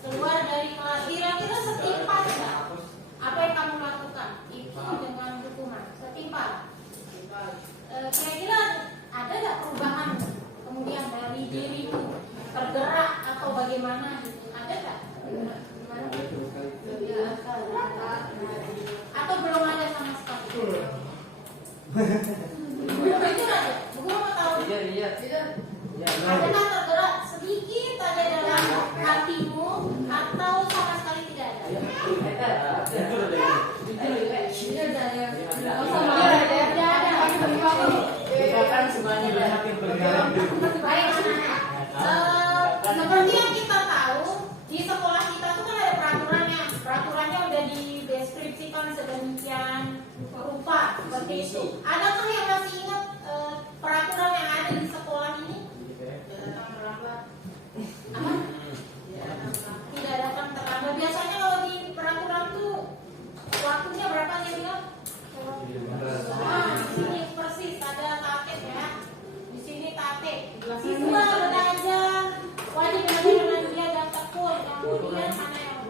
Keluar dari kelas. Kira-kira setimpal nggak? Apa yang kamu lakukan? Itu dengan hukuman. Setimpal. Kira-kira ada nggak perubahan kemudian dari dirimu tergerak atau bagaimana? Ada nggak? Atau belum ada sama sekali? Itu aja. Guru mau tahu? Adakah tergerak sedikit aja dalam hatimu atau sama sekali tidak ada? Baik, anak-anak. Seperti yang kita tahu, di sekolah kita tuh kan ada peraturannya. Peraturannya udah dideskripsikan sedemikian rupa seperti itu. Adakah yang masih ingat peraturan yang ada di sekolah ini? Apa? Tidak datang terlambat. Biasanya kalau di peraturan tuh waktunya berapa dia bilang? Di sini persis ada tatet ya. Di sini tatet. Siswa belajar wajib belajar dengan dia dan tekun. Kemudian mana yang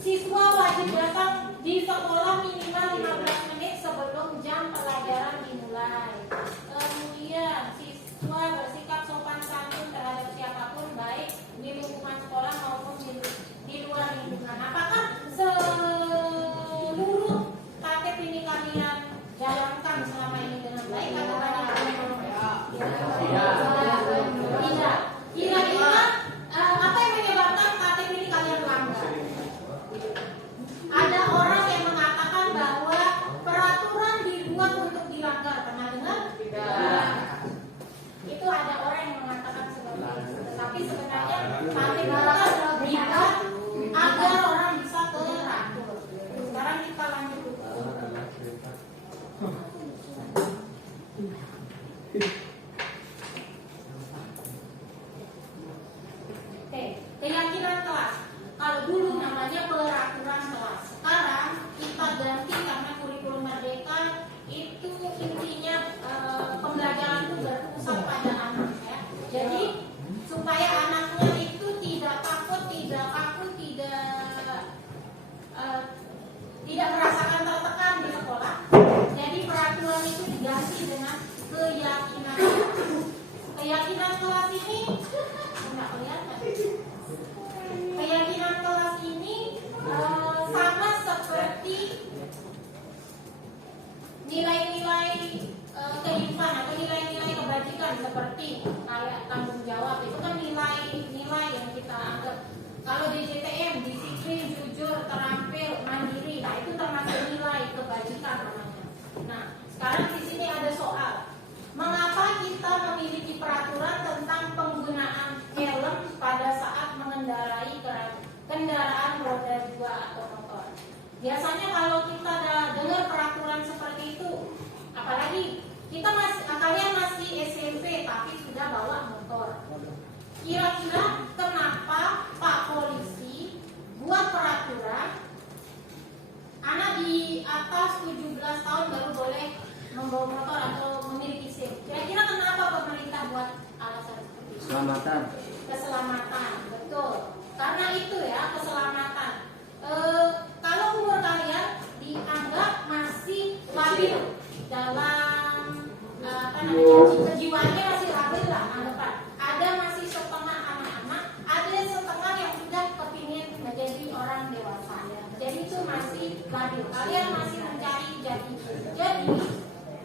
siswa wajib datang di sekolah minimal 15 menit sebelum jam pelajaran dimulai. Kemudian siswa bersikap sopan santun terhadap siapapun baik di lingkungan sekolah maupun di luar lingkungan. Apakah seluruh tatip ini kalian jalankan selama ini dengan baik atau banyak tidak? Kira-kira apa yang menyebabkan tatip ini kalian langgar? Ada orang yang mengatakan bahwa peraturan dibuat untuk dilanggar. Pernah dengar? Tidak. Itu ada orang yang mengatakan seperti itu. Tetapi sebenarnya tatip dibuat agar orang bisa teratur. Sekarang kita lanjut. Oke, keyakinan kelas. Kalau dulu namanya peraturan kelas, sekarang kita ganti karena kurikulum merdeka itu intinya pembelajaran itu berpusat pada anak ya. Jadi supaya anaknya itu tidak takut, tidak kaku, tidak merasakan tertekan di sekolah. Jadi peraturan itu diganti dengan keyakinan. Keyakinan keyakinan kelas ini enggak kelihatan. Keyakinan kelas ini sama seperti nilai-nilai kehidupan atau nilai-nilai kebajikan seperti kayak tanggung jawab. Itu kan nilai-nilai yang kita anggap. Kalau DJTM, disiplin, jujur, terampil, mandiri, nah itu termasuk nilai kebajikan namanya. Nah, sekarang di sini ada soal, mengapa kita memiliki peraturan tentang penggunaan helm pada saat mengendarai kendaraan roda 2 atau motor? Biasanya kalau kita dengar peraturan seperti itu, apalagi kalian masih SMP tapi sudah bawa motor. Kira-kira kenapa Pak Polisi buat peraturan anak di atas 17 tahun baru boleh membawa motor atau memiliki SIM? Kira-kira kenapa pemerintah buat alasan seperti itu? Keselamatan, betul. Karena itu ya, keselamatan. Kalau umur kalian dianggap masih labil dalam kejiwaannya masih labil lah anggapan. Ada masih setengah anak-anak, ada setengah yang sudah kepingin menjadi orang dewasa. Jadi itu masih labil. Kalian masih mencari jati. Jadi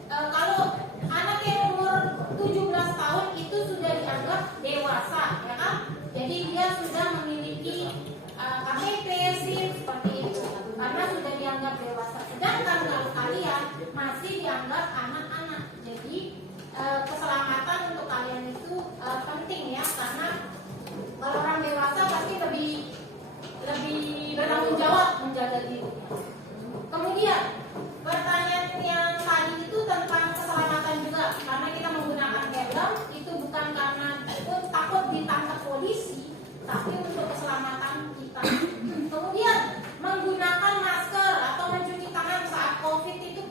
kalau anak yang umur 17 tahun itu sudah dianggap dewasa, ya kan? Jadi dia sudah memiliki KTP, SIM seperti itu, karena sudah dianggap dewasa. Sedangkan kalau kalian masih dianggap anak-anak, jadi keselamatan untuk kalian itu penting ya, karena kalau orang dewasa pasti lebih bertanggung jawab menjaga diri. Kemudian pertanyaan yang tadi itu tentang keselamatan juga, karena kita menggunakan helm itu bukan karena takut ditangkap polisi, tapi untuk keselamatan kita. Kemudian menggunakan masker atau mencuci tangan saat COVID itu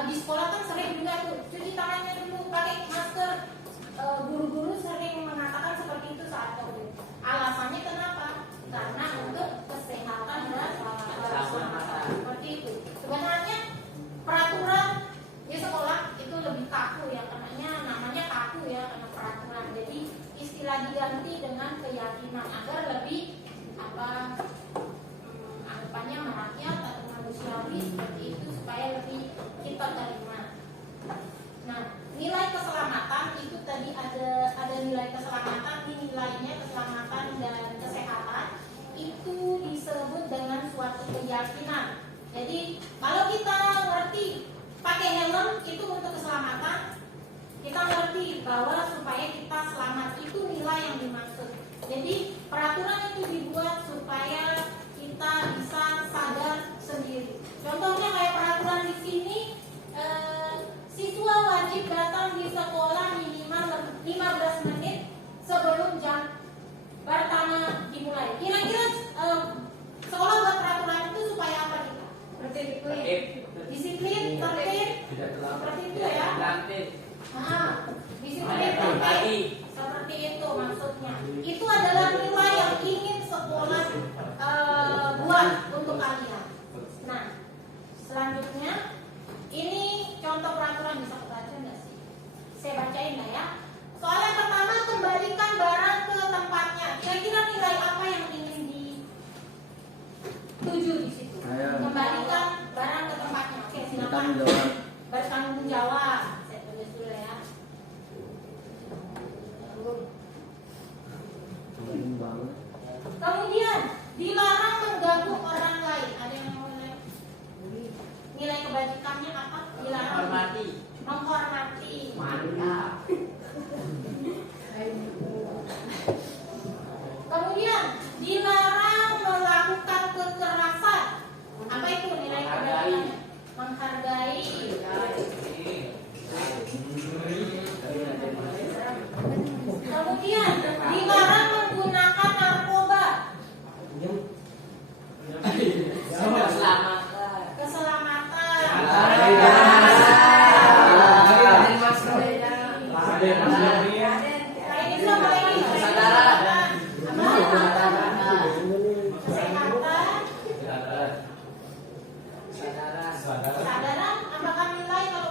di sekolah kan sering juga tuh cuci tangannya dulu pakai masker. Guru-guru sering mengatakan seperti itu saat COVID. Alasannya kenapa? Karena untuk kesehatan dan keselamatan. Seperti itu. Sebenarnya peraturan di sekolah itu lebih kaku ya, namanya kaku ya, karena peraturan. Jadi istilah diganti dengan keyakinan agar lebih anggapannya merakyat atau manusiawi seperti itu, supaya lebih kita terima. Nah, nilai keselamatan itu tadi ada nilai keselamatan, nilainya keselamatan dan kesehatan itu disebut dengan suatu keyakinan. Jadi kalau kita ngerti pakai helm itu untuk keselamatan, kita ngerti bahwa supaya kita selamat, itu nilai yang dimaksud. Jadi peraturan itu dibuat supaya kita bisa sadar sendiri. Contohnya kayak peraturan di sini, siswa wajib datang di sekolah minimal 15 menit sebelum jam pertama dimulai. Kira-kira sekolah buat peraturan itu supaya apa kita? Disiplin, tertib, seperti itu ya. Disiplin, tertib, seperti itu maksudnya. Itu adalah nilai yang ingin sekolah buat untuk kalian. Nah, selanjutnya ini contoh peraturan, bisa kebaca nggak sih? Saya bacain nggak ya? Soal yang pertama, kembalikan barang ke tempatnya. Kira-kira nilai apa yang ingin dituju di situ? Kembalikan barang ke tempatnya. Oke, silakan. Bertanggung jawab. Saya tulis dulu ya. Kemudian dilarang mengganggu orang lain. Ada yang mau nilai kebajikannya apa? Dilarang menghormati. Mantap. Kemudian dilarang melakukan kekerasan. Apa itu nilai kebajikannya? Menghargai. Kemudian dilarang menggunakan narkoba. Keselamatan. Kesadaran, apakah nilai kalau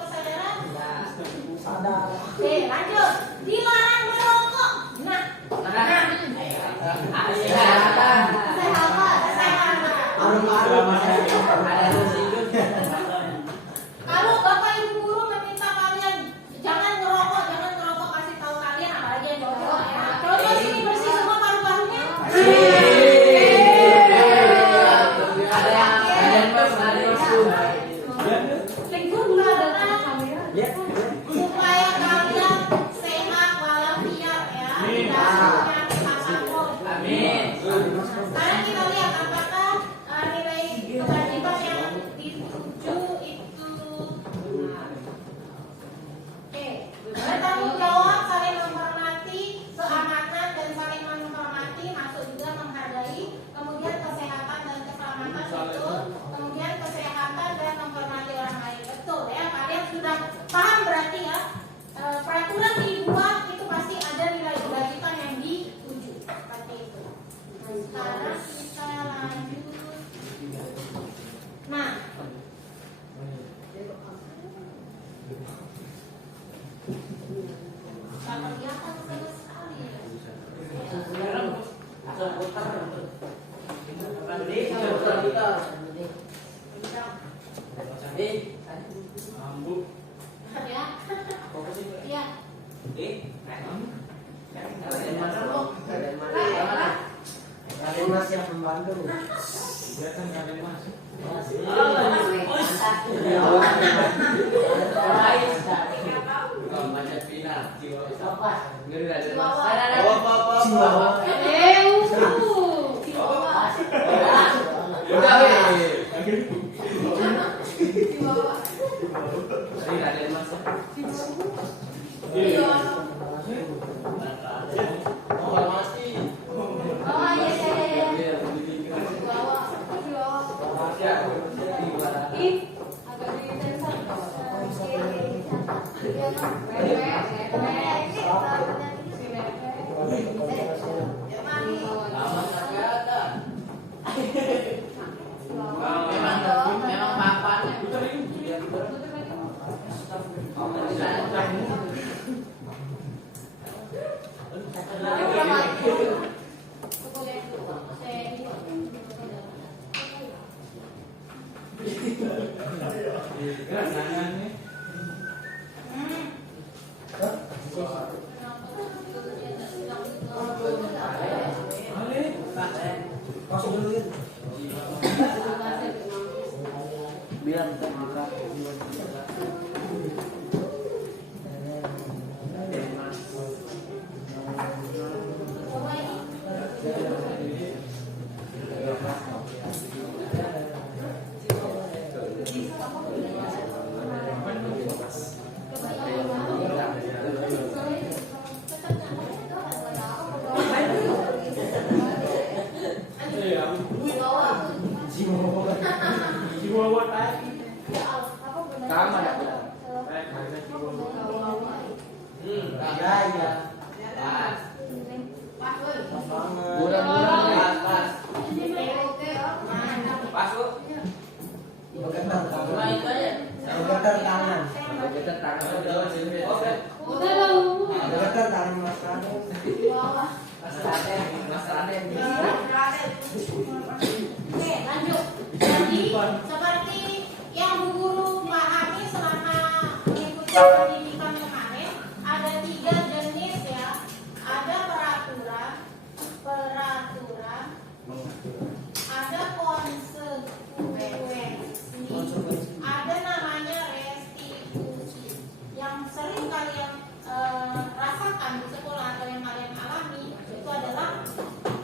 ya. Penyakit apapun. Amin. Sekarang kita lihat apakah nilai kewajiban yang dituju itu benar. Oke, bertanggung jawab, saling menghormati, keamanan dan saling menghormati, masuk juga menghargai, kemudian kesehatan dan keselamatan betul, kemudian kesehatan dan menghormati orang lain betul ya. Kalian sudah paham berarti ya. Peraturan dibuat itu pasti ada nilai kewajiban yang dituju seperti itu. Nah, sekarang kita lanjut. Nah, kalau kelihatan sama sekali ya. Ya. Iya. Mas yang membantu. Oke, lanjut. Jadi seperti yang Bu Guru pahami selama mengikuti pendidikan kemarin, ada 3 jenis ya. Ada peraturan, ada konsekuensi, ada namanya restitusi. Yang sering kalian rasakan di sekolah atau yang kalian alami itu adalah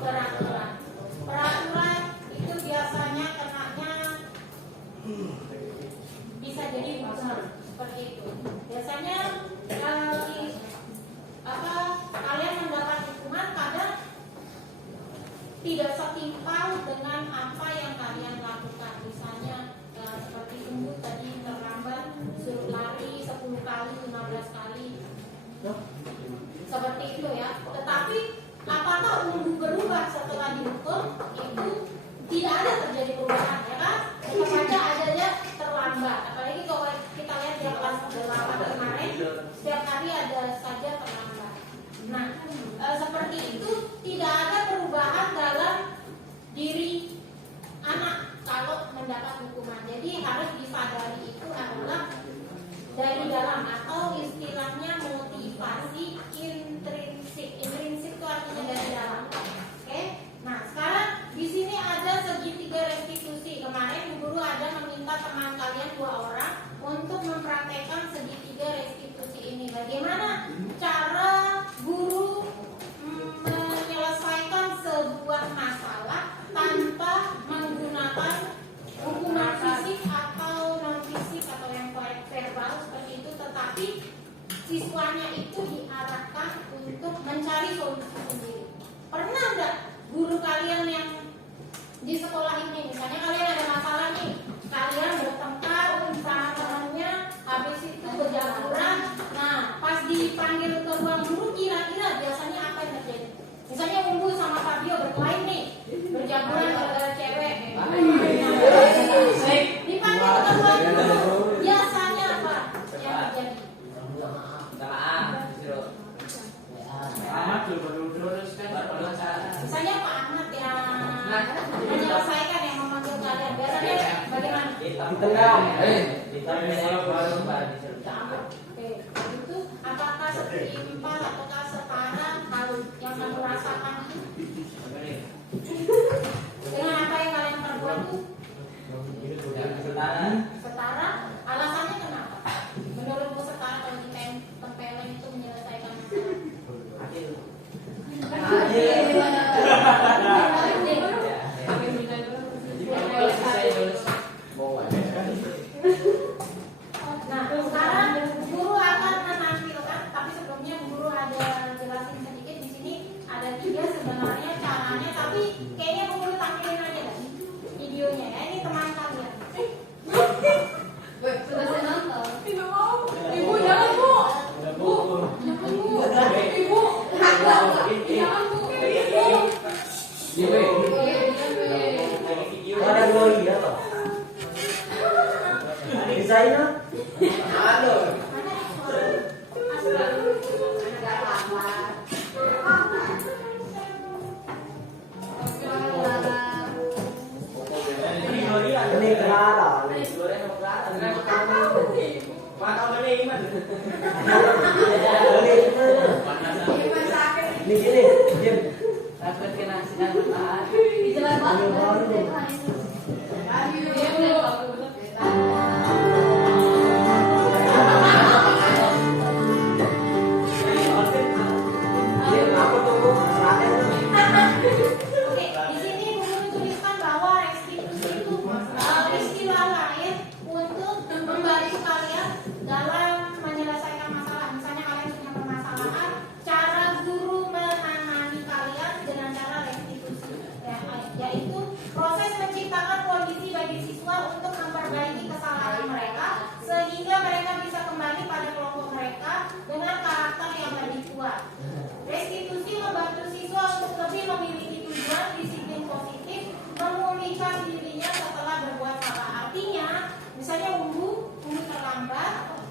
peraturan. Peraturan itu biasanya kenanya bisa jadi hukuman seperti itu. Biasanya kalian mendapat hukuman kadang tidak setimpal dengan apa yang kalian lakukan. Misalnya seperti Umbu tadi terlambat, suruh lari 10 kali, 15 kali. Seperti itu ya. Tetapi apakah Umbu berubah setelah dihukum? Itu tidak ada terjadi perubahan ya kan? Tetap saja adanya terlambat. Apalagi kalau kita lihat di kelas 8 kemarin, setiap hari ada saja terlambat. Nah, seperti itu tidak ada perubahan dalam diri anak kalau mendapat hukuman. Jadi harus disadari itu adalah dari dalam atau istilahnya motivasi intrinsik. Intrinsik itu artinya dari dalam. Oke? Nah, sekarang di sini ada segitiga restitusi. Kemarin Bu Guru ada meminta teman kalian 2 orang untuk mempraktekkan segitiga restitusi ini. Bagaimana cara guru solusi sendiri. Pernah nggak guru kalian yang di sekolah ini, misalnya kalian ada masalah nih, kalian bertengkar sama temannya, habis itu berjamuran, nah pas dipanggil ke ruang guru kira-kira biasanya apa yang terjadi? Misalnya Umbu sama Fabio berkelahi nih, berjamuran gara-gara cewek. Dipanggil ke ruang guru, biasanya apa yang terjadi? Misalnya Pak Ahmad yang menyelesaikan yang memanggil kalian, biasanya bagaimana? Oke, itu apakah setimpal ataukah setara hal yang kamu rasakan itu dengan apa yang kalian perbuat itu? Setara. Alasannya kenapa? Menurutmu setara kalau ditempelin itu menyelesaikan Nah, sekarang guru akan menampilkan, tapi sebelumnya guru ada jelasin sedikit di sini ada 3 sebenarnya caranya, tapi kayaknya guru tampilin aja deh videonya ya. Ini teman kalian. Sudah saya nonton. Tidak mau. Ibu jangan bu. Bu. Jangan bu. Ibu. Jangan bu. Ada Gloria toh. Ada Zainab. Halo. Ini Clara. Ini gini, Jim. Takut kena sinar matahari. Jalan banget. Oke, di sini guru tuliskan bahwa restitusi itu istilah lain untuk membantu kalian dalam menyelesaikan masalah. Misalnya kalian punya permasalahan, cara guru menangani kalian dengan cara restitusi, yaitu proses menciptakan kondisi bagi siswa untuk memperbaiki kesalahan mereka sehingga mereka bisa kembali pada kelompok mereka dengan karakter yang lebih kuat. Restitusi membantu siswa untuk lebih memiliki tujuan, disiplin positif, memulihkan dirinya setelah berbuat salah. Artinya, misalnya Umbu terlambat,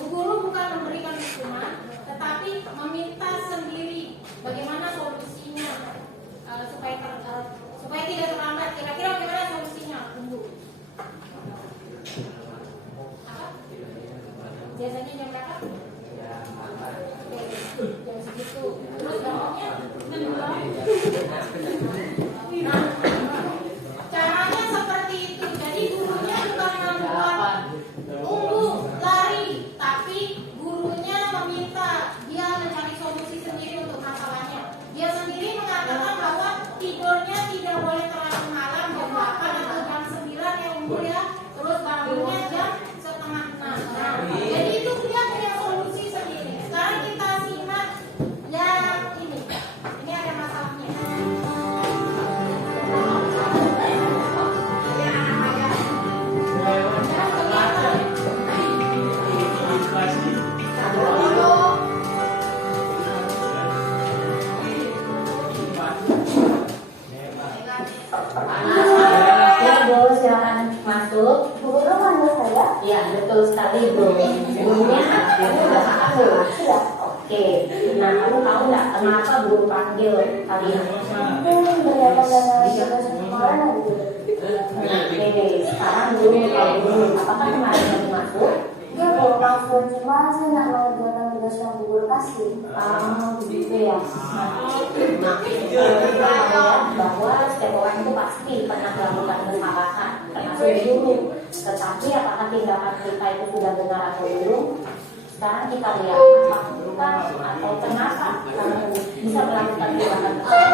Bu Guru bukan memberikan hukuman, tetapi meminta sendiri bagaimana solusinya supaya tidak terlambat. Kira-kira bagaimana solusinya, Umbu? Apa? Biasanya jam berapa? Jam segitu. Terus gampangnya nah, caranya seperti itu. Jadi gurunya bukan membuat Umbu lari, tapi gurunya meminta dia mencari solusi sendiri untuk masalahnya. Dia sendiri mengatakan bahwa tidurnya tidak boleh terlalu malam, jam 8 atau jam 9 ya Umbu ya. Terus bangunnya jam setengah 6. Nah, jadi itu dia punya solusi sendiri. Sekarang kita simak yang ini. Ini ada masalahnya. Ya, Bu, silakan masuk. Bu Guru manggil saya? Ya, betul sekali, Bu. Gurunya kamu udah tahu? Sudah. Oke. Nah, kamu tahu nggak kenapa guru panggil kalian? Berkaitan dengan tugas kemarin, Bu. Oke, sekarang guru tahu dulu. Apakah kemarin kamu masuk? Ya, Bu, masuk. Cuma saya nggak mau jalan tugas yang Bu Guru kasih. Begitu ya. Bahwa setiap orang itu pasti pernah melakukan kesalahan, termasuk guru. Tetapi apakah tindakan kita itu sudah benar atau belum? Sekarang kita lihat apakah atau kenapa kamu bisa melakukan tindakan tersebut.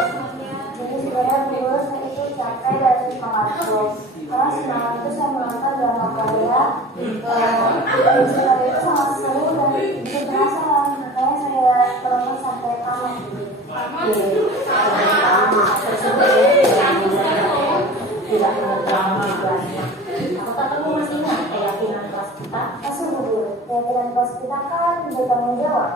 Jadi sebenarnya dulu saya itu capek dan semangat karena semangat itu saya menonton drama Korea. Sebenarnya itu sangat seru dan bikin penasaran, makanya saya menonton sampai tamat. Sama tersebut tidak mengetahui tugasnya. Apakah kamu masih ingat keyakinan kelas kita? Masih Bu Guru, keyakinan kelas kita kan bertanggung jawab.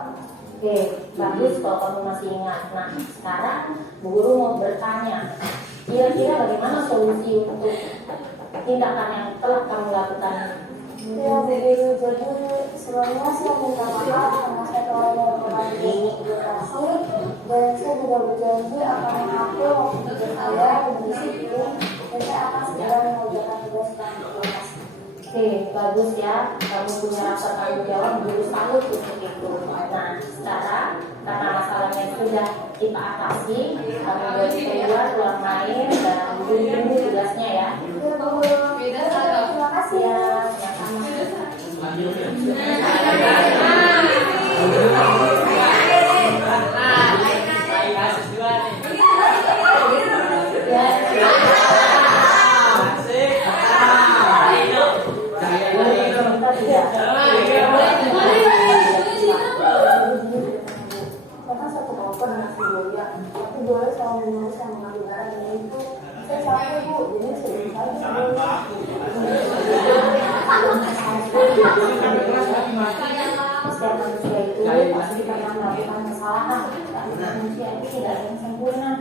Oke, bagus kalau kamu masih ingat. Nah, sekarang Bu Guru mau bertanya, kira-kira bagaimana solusi untuk tindakan yang telah kamu lakukan? Ya Bu Guru, jadi sebelumnya saya minta maaf karena saya telah melakukan edukasi dan saya juga berjanji akan mengatur waktu kerja saya dan disiplin dan saya akan segera mengerjakan tugas yang ditugas. Oke, bagus ya. Kamu punya rasa tanggung jawab, Guru salut untuk itu. Nah, sekarang karena masalahnya sudah kita atasi, kamu boleh keluar ruang main dan tunggu tugasnya ya. Ya Bu Guru, terima kasih ya. Bahkan satu koper nasi ya, tapi boleh sama menurut saya mengambil barang ini itu saya capek Bu, jadi sebelum saya sebelumnya. Setiap manusia itu pasti pernah melakukan kesalahan. Karena manusia itu tidak ada yang sempurna.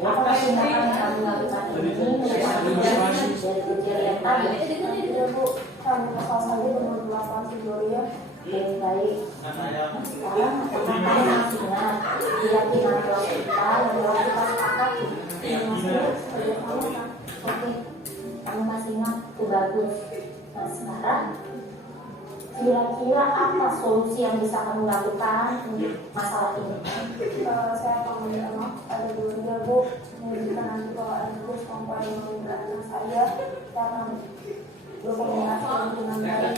Apakah tindakan yang kamu lakukan ini merupakan dari kejadian tadi? Ya Bu, kami kesal saja dengan melakukan ya. Lebih baik. Sekarang apakah kamu masih ingat keyakinan kelas kita yang telah kita sepakati? Masih kerjasama kan? Oke, kamu masih ingat? Itu bagus. Nah, sekarang kira-kira apa solusi yang bisa kamu lakukan untuk masalah ini? Saya akan meminta maaf pada Bu Ria Bu, jika nanti kalau ada tugas komponen yang memberatkan saya akan berkomunikasi dengan baik.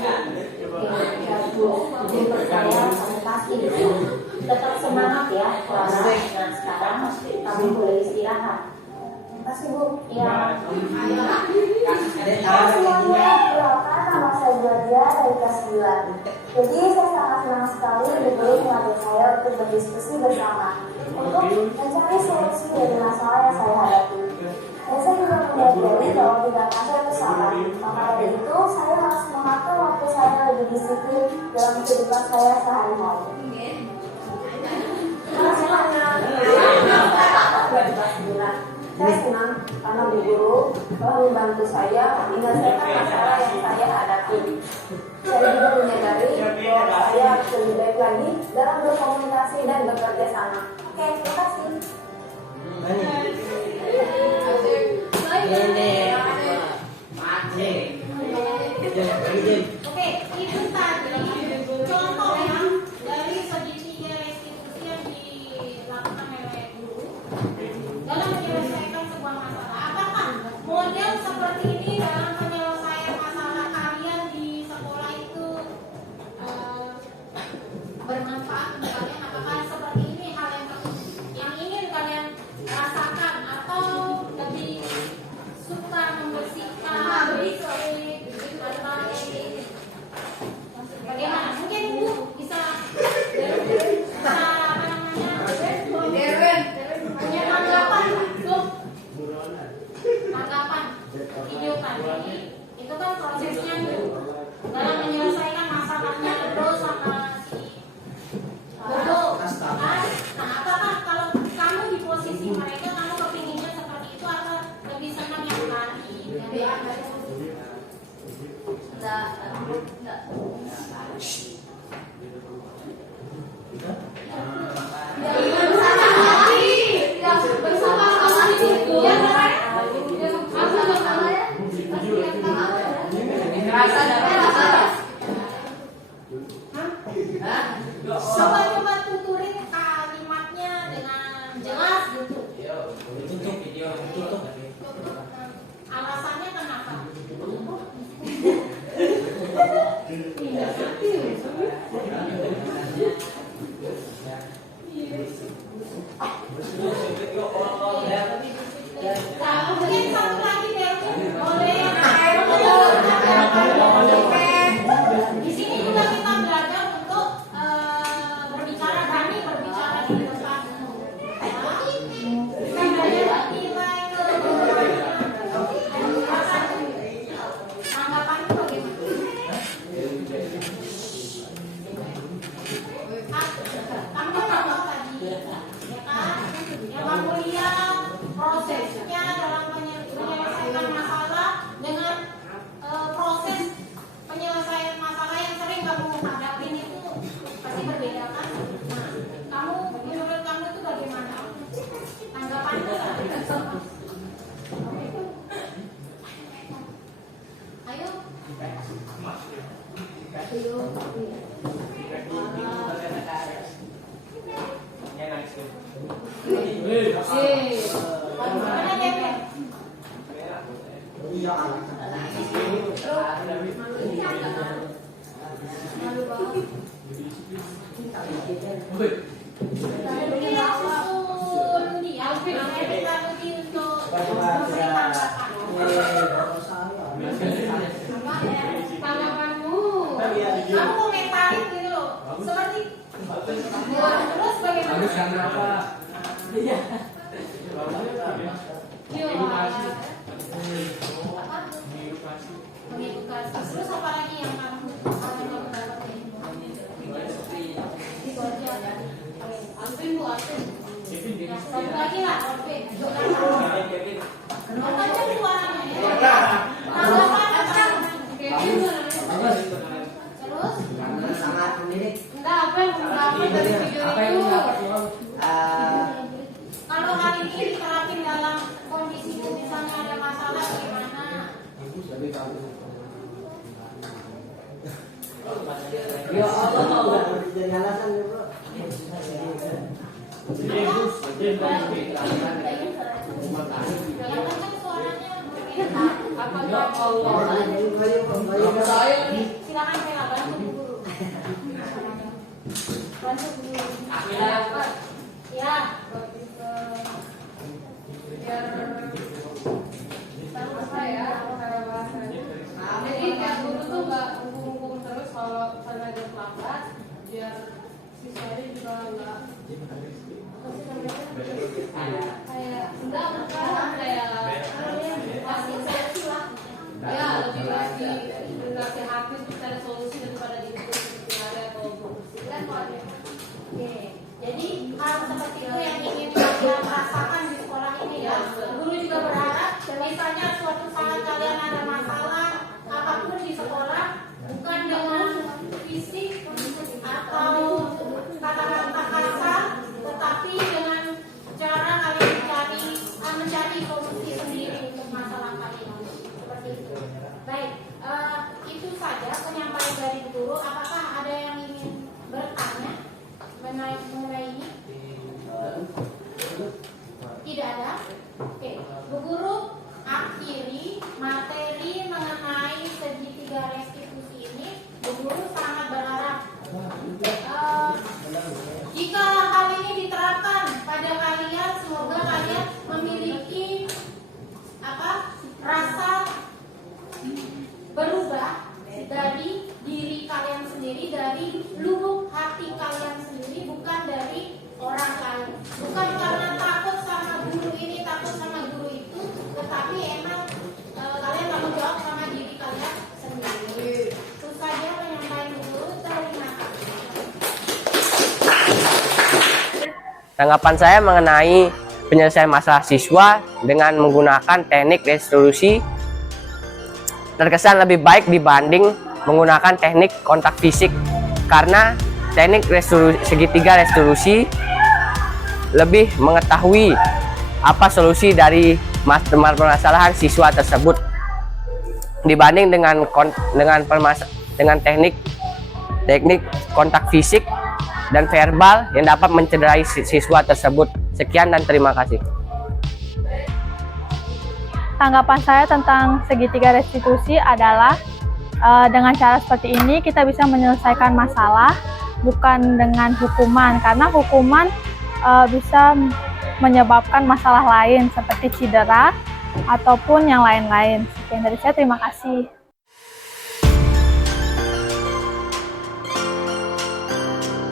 Bagus, jadi percaya kamu pasti bisa. Tetap semangat ya, Clara. Nah, sekarang kamu boleh istirahat. Terima kasih Bu. Ya. Halo semuanya, perkenalkan nama saya Georgia dari kelas 9. Jadi saya sangat senang sekali diberi mengajak saya untuk berdiskusi bersama untuk mencari solusi dari masalah yang saya hadapi. Dan saya juga menyadari bahwa tindakan saya itu salah. Maka dari itu saya harus mengatur waktu saya lebih disiplin dalam kehidupan saya sehari-hari. Terima kasih banyak. Saya senang karena Bu Guru telah membantu saya menyelesaikan masalah yang saya hadapi. Saya juga menyadari bahwa saya harus lebih baik lagi dalam berkomunikasi dan bekerja sama. Oke, terima kasih. Oke, itu tadi contoh ya dari segitiga restitusi yang dilakukan oleh guru dalam menyelesaikan sebuah masalah. Apakah model seperti ini dalam penyelesaian masalah kalian di sekolah itu bermanfaat untuk kalian? Apakah seperti ini hal yang ingin kalian rasakan atau lebih suka membersihkan listrik atau bagaimana? Mungkin Bu bisa apa namanya punya tanggapan Bu, tanggapan video tadi itu kan prosesnya Bu dalam menyelesaikan masalahnya Dodo sama si Dodo kan? Nah, apakah kalau kamu di posisi mereka kamu kepinginnya seperti itu atau lebih senang yang tadi? Coba tuturin kalimatnya dengan jelas gitu. Alasannya kenapa? Nah, mungkin satu lagi deh, boleh yang di sini juga kita belajar untuk berbicara, berani berbicara di depan Bagaimana Kevin? Mungkin susun di Alvin, saya minta lebih untuk memberi tanggapan. Tanggapanmu, kamu komentarin gitu loh, seperti terus bagaimana? Bagus karena apa? Iya. Mengedukasi. Terus apa lagi yang kamu dapat? Itu aja. Alvin bu, Alvin. Satu lagi lah, Alvin. Apa aja suaranya ya? Tanggapan tentang Kevin. Terus? Sangat mendidik. Enggak, apa yang kamu dapat dari video itu? Kalau hal ini diterapin dalam kondisi misalnya ada masalah bagaimana? Ya Allah, jadi alasan ya bro. Yang penting suaranya berbeda. Apa Ya Allah, silakan saya bantu guru. Bantu guru. Ya. Biar sama saya cara bahasanya. Jadi tiap guru tuh nggak hukum-hukum terus kalau misalnya ada kelas, biar siswanya juga nggak kayak enggak bukan kayak pasti saya silah ya lebih lagi dikasih hati untuk cari solusi daripada diskusi ada atau bersihkan kalau Oke. Jadi hal seperti itu yang ingin kalian rasakan di sekolah ini ya. Guru juga berharap misalnya suatu saat kalian ada masalah apapun di sekolah, bukan dengan fisik atau kata-kata kasar, tetapi dengan cara kalian mencari solusi sendiri untuk masalah kalian. Seperti itu. Baik, itu saja penyampaian dari guru. Apakah ada yang ingin bertanya mengenai ini? Tidak ada? Oke, Bu Guru akhiri materi mengenai segitiga restitusi ini. Bu Guru sangat berharap jika hal ini diterapkan pada kalian, semoga kalian memiliki rasa berubah dari diri kalian sendiri, dari lubuk hati kalian sendiri, bukan dari orang lain. Bukan karena takut sama guru ini, takut sama guru itu, tetapi emang kalian tanggung jawab sama diri kalian sendiri. Itu saja penyampaian guru. Terima kasih. Tanggapan saya mengenai penyelesaian masalah siswa dengan menggunakan teknik restitusi terkesan lebih baik dibanding menggunakan teknik kontak fisik, karena teknik segitiga restitusi lebih mengetahui apa solusi dari permasalahan siswa tersebut dibanding dengan teknik kontak fisik dan verbal yang dapat mencederai siswa tersebut. Sekian dan terima kasih. Tanggapan saya tentang segitiga restitusi adalah dengan cara seperti ini kita bisa menyelesaikan masalah, bukan dengan hukuman, karena hukuman bisa menyebabkan masalah lain seperti cedera ataupun yang lain-lain. Sekian dari saya, terima kasih.